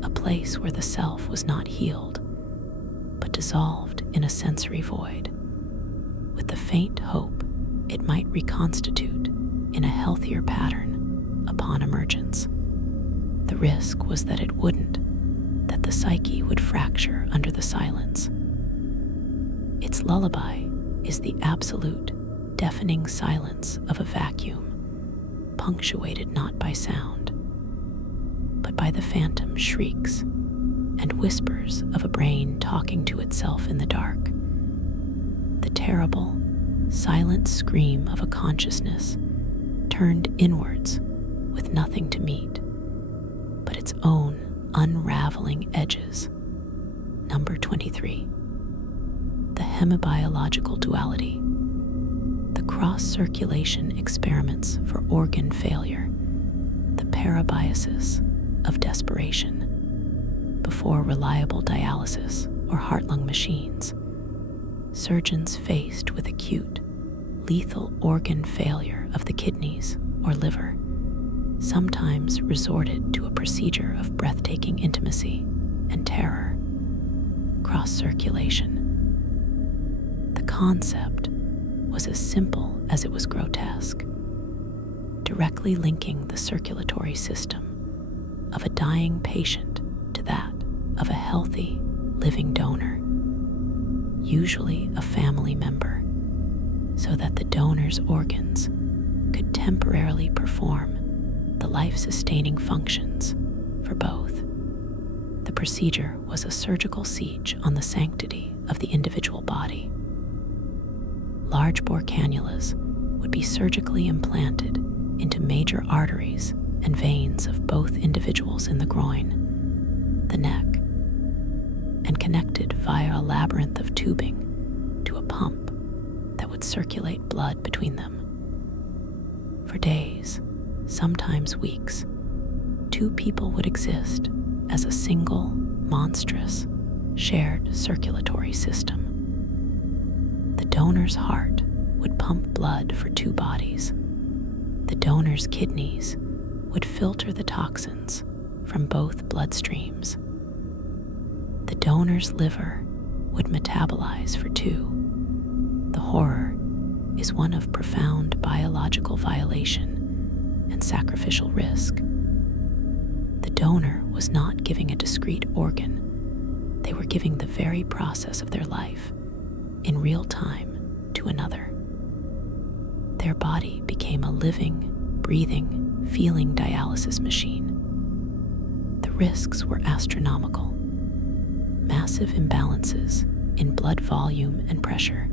a place where the self was not healed, but dissolved in a sensory void, with the faint hope it might reconstitute in a healthier pattern upon emergence. The risk was that it wouldn't, that the psyche would fracture under the silence. Its lullaby is the absolute, deafening silence of a vacuum, punctuated not by sound, but by the phantom shrieks and whispers of a brain talking to itself in the dark. The terrible, silent scream of a consciousness turned inwards with nothing to meet but its own unraveling edges. Number 23. The hemibiological duality. The cross-circulation experiments for organ failure, the parabiasis of desperation. Before reliable dialysis or heart-lung machines, surgeons faced with acute, lethal organ failure of the kidneys or liver sometimes resorted to a procedure of breathtaking intimacy and terror: cross-circulation. The concept was as simple as it was grotesque, directly linking the circulatory system of a dying patient to that of a healthy, living donor, usually a family member, so that the donor's organs could temporarily perform the life-sustaining functions for both. The procedure was a surgical siege on the sanctity of the individual body. Large bore cannulas would be surgically implanted into major arteries and veins of both individuals in the groin, the neck, and connected via a labyrinth of tubing to a pump that would circulate blood between them. For days, sometimes weeks, two people would exist as a single, monstrous, shared circulatory system. The donor's heart would pump blood for two bodies. The donor's kidneys would filter the toxins from both bloodstreams. The donor's liver would metabolize for two. The horror is one of profound biological violation and sacrificial risk. The donor was not giving a discrete organ. They were giving the very process of their life in real time to another. Their body became a living, breathing, feeling dialysis machine. The risks were astronomical. Massive imbalances in blood volume and pressure,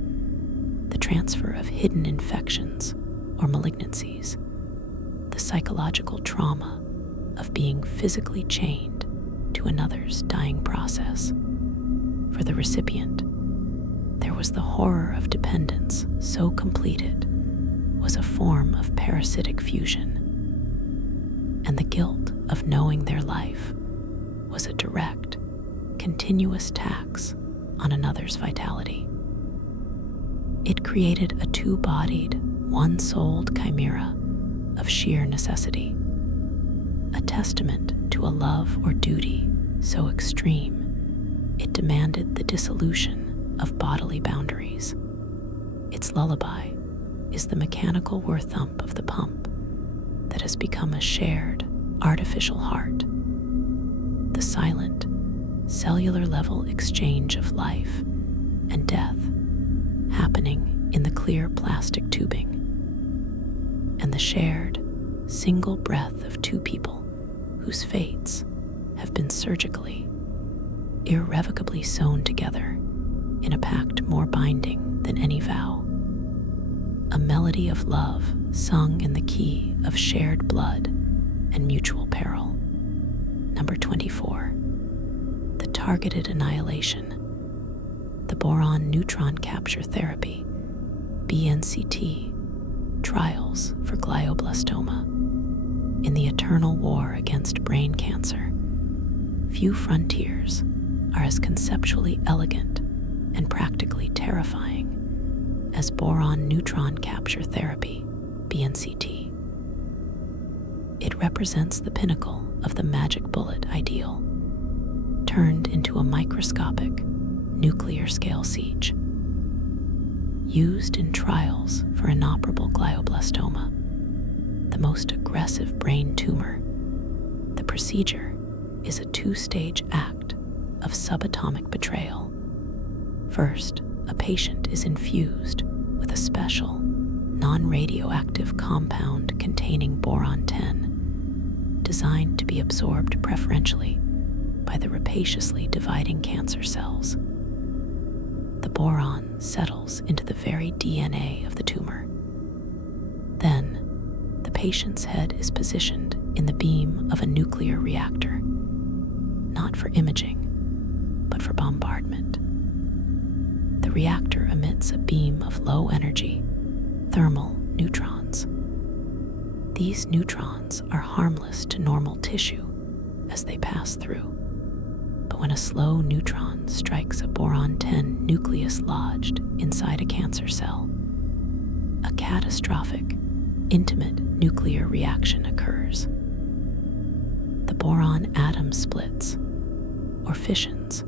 the transfer of hidden infections or malignancies, the psychological trauma of being physically chained to another's dying process. For the recipient, there was the horror of dependence so completed was a form of parasitic fusion, and the guilt of knowing their life was a direct, continuous tax on another's vitality. It created a two-bodied, one-souled chimera of sheer necessity, a testament to a love or duty so extreme it demanded the dissolution of bodily boundaries. Its lullaby is the mechanical whir-thump of the pump that has become a shared, artificial heart, the silent, cellular-level exchange of life and death happening in the clear plastic tubing, and the shared, single breath of two people whose fates have been surgically, irrevocably sewn together in a pact more binding than any vow. A melody of love sung in the key of shared blood and mutual peril. Number 24. The targeted annihilation. The boron neutron capture therapy, BNCT, trials for glioblastoma. In the eternal war against brain cancer, few frontiers are as conceptually elegant and practically terrifying as boron neutron capture therapy, BNCT. It represents the pinnacle of the magic bullet ideal, turned into a microscopic, nuclear-scale siege. Used in trials for inoperable glioblastoma, the most aggressive brain tumor, the procedure is a two-stage act of subatomic betrayal. First, a patient is infused with a special, non-radioactive compound containing boron-10, designed to be absorbed preferentially by the rapaciously dividing cancer cells. The boron settles into the very DNA of the tumor. Then, the patient's head is positioned in the beam of a nuclear reactor, not for imaging, but for bombardment. The reactor emits a beam of low-energy, thermal neutrons. These neutrons are harmless to normal tissue as they pass through. But when a slow neutron strikes a boron-10 nucleus lodged inside a cancer cell, a catastrophic, intimate nuclear reaction occurs. The boron atom splits, or fissions,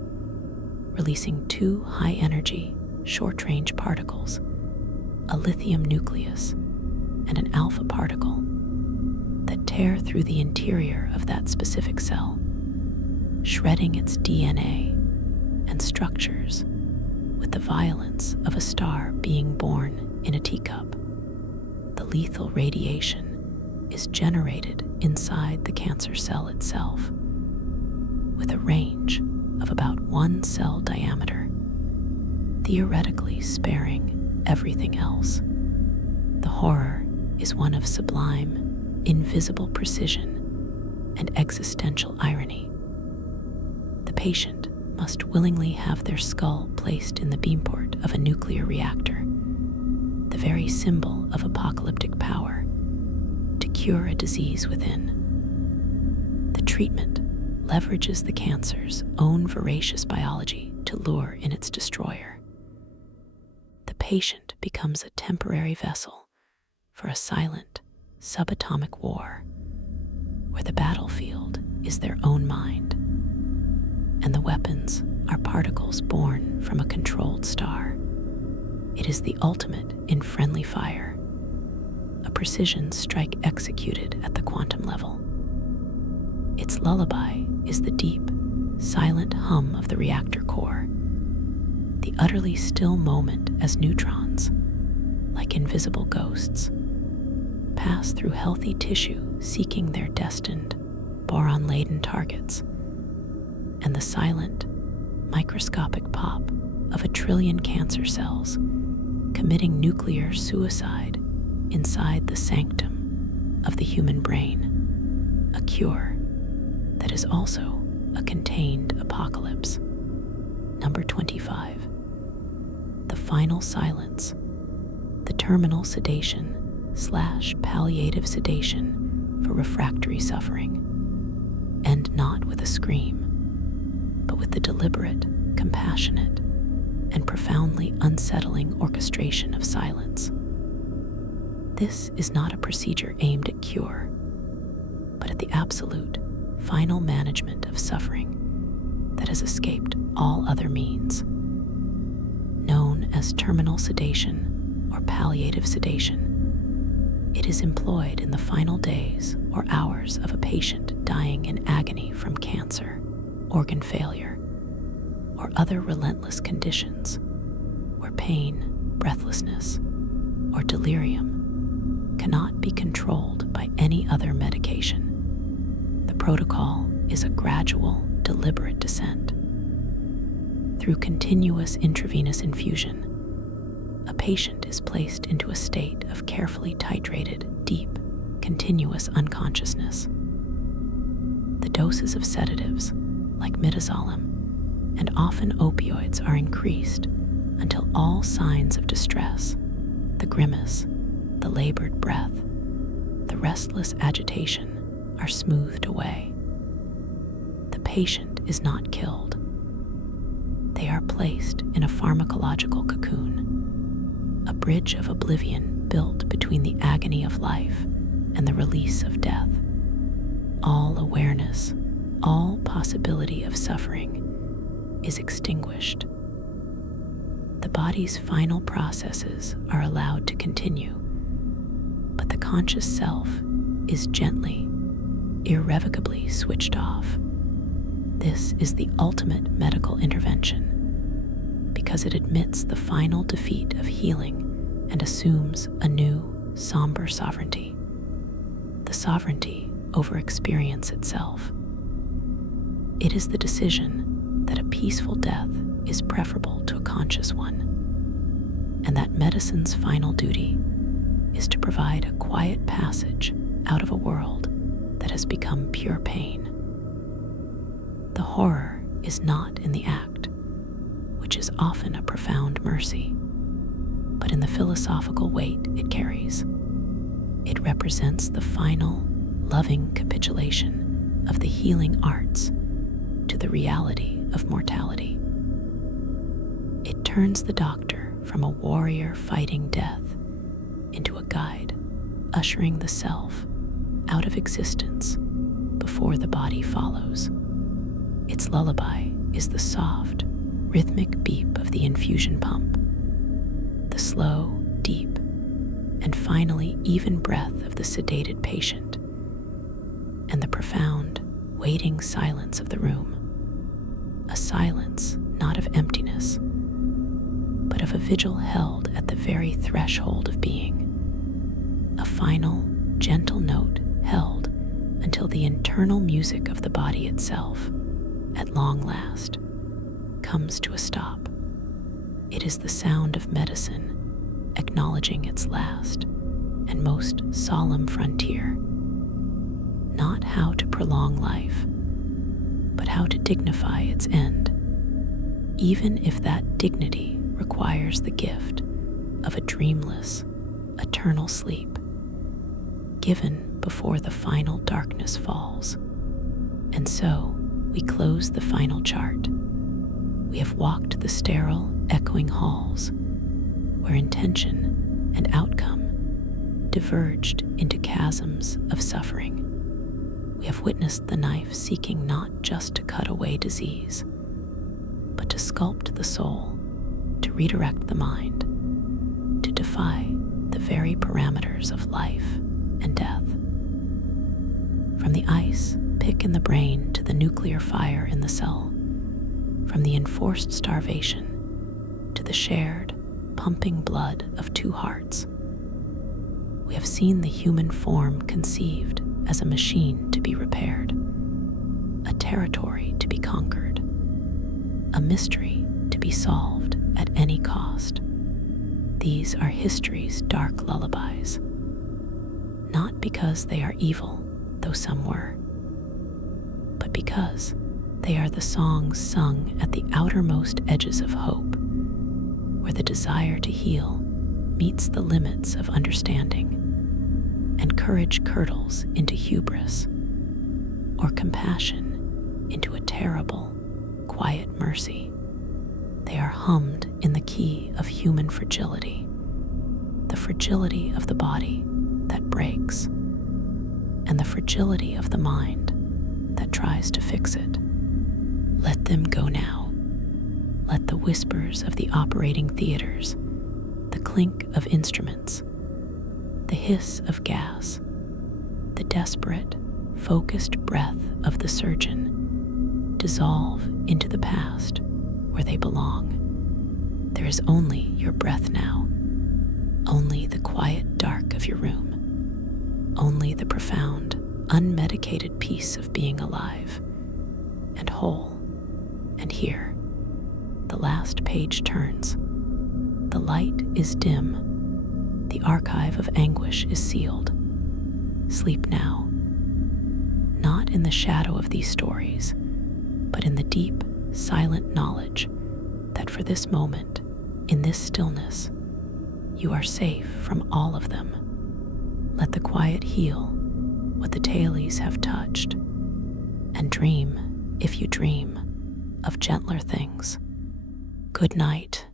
releasing two high-energy, short-range particles, a lithium nucleus and an alpha particle, that tear through the interior of that specific cell, shredding its DNA and structures with the violence of a star being born in a teacup. The lethal radiation is generated inside the cancer cell itself, with a range of about 1 cell diameter, theoretically sparing everything else. The horror is one of sublime, invisible precision and existential irony. The patient must willingly have their skull placed in the beamport of a nuclear reactor, very symbol of apocalyptic power, to cure a disease within. The treatment leverages the cancer's own voracious biology to lure in its destroyer. The patient becomes a temporary vessel for a silent, subatomic war, where the battlefield is their own mind, and the weapons are particles born from a controlled star. It is the ultimate in friendly fire, a precision strike executed at the quantum level. Its lullaby is the deep, silent hum of the reactor core, the utterly still moment as neutrons, like invisible ghosts, pass through healthy tissue seeking their destined, boron-laden targets, and the silent, microscopic pop of 1 trillion cancer cells committing nuclear suicide inside the sanctum of the human brain, a cure that is also a contained apocalypse. Number 25. The final silence, the terminal sedation / palliative sedation for refractory suffering. End not with a scream, but with the deliberate, compassionate, and profoundly unsettling orchestration of silence. This is not a procedure aimed at cure, but at the absolute, final management of suffering that has escaped all other means. Known as terminal sedation or palliative sedation, it is employed in the final days or hours of a patient dying in agony from cancer, organ failure, or other relentless conditions where pain, breathlessness, or delirium cannot be controlled by any other medication. The protocol is a gradual, deliberate descent. Through continuous intravenous infusion, a patient is placed into a state of carefully titrated, deep, continuous unconsciousness. The doses of sedatives, like midazolam, and often opioids, are increased until all signs of distress, the grimace, the labored breath, the restless agitation, are smoothed away. The patient is not killed. They are placed in a pharmacological cocoon, a bridge of oblivion built between the agony of life and the release of death. All awareness, all possibility of suffering is extinguished. The body's final processes are allowed to continue, but the conscious self is gently, irrevocably switched off. This is the ultimate medical intervention because it admits the final defeat of healing and assumes a new, somber sovereignty, the sovereignty over experience itself. It is the decision that a peaceful death is preferable to a conscious one, and that medicine's final duty is to provide a quiet passage out of a world that has become pure pain. The horror is not in the act, which is often a profound mercy, but in the philosophical weight it carries. It represents the final, loving capitulation of the healing arts to the reality of mortality. It turns the doctor from a warrior fighting death into a guide, ushering the self out of existence before the body follows. Its lullaby is the soft, rhythmic beep of the infusion pump, the slow, deep, and finally even breath of the sedated patient, and the profound, waiting silence of the room. A silence not of emptiness, but of a vigil held at the very threshold of being. A final, gentle note held until the internal music of the body itself, at long last, comes to a stop. It is the sound of medicine acknowledging its last and most solemn frontier. Not how to prolong life, but how to dignify its end, even if that dignity requires the gift of a dreamless, eternal sleep, given before the final darkness falls. And so we close the final chart. We have walked the sterile, echoing halls, where intention and outcome diverged into chasms of suffering. We have witnessed the knife seeking not just to cut away disease, but to sculpt the soul, to redirect the mind, to defy the very parameters of life and death. From the ice pick in the brain to the nuclear fire in the cell, from the enforced starvation to the shared, pumping blood of two hearts, we have seen the human form conceived as a machine to be repaired, a territory to be conquered, a mystery to be solved at any cost. These are history's dark lullabies, not because they are evil, though some were, but because they are the songs sung at the outermost edges of hope, where the desire to heal meets the limits of understanding, and courage curdles into hubris, or compassion into a terrible, quiet mercy. They are hummed in the key of human fragility, the fragility of the body that breaks, and the fragility of the mind that tries to fix it. Let them go now. Let the whispers of the operating theaters, the clink of instruments, the hiss of gas, the desperate, focused breath of the surgeon dissolve into the past where they belong. There is only your breath now, only the quiet dark of your room, only the profound, unmedicated peace of being alive and whole. And here, the last page turns. The light is dim. The archive of anguish is sealed. Sleep now, not in the shadow of these stories, but in the deep, silent knowledge that for this moment, in this stillness, you are safe from all of them. Let the quiet heal what the tailies have touched, and dream, if you dream, of gentler things. Good night.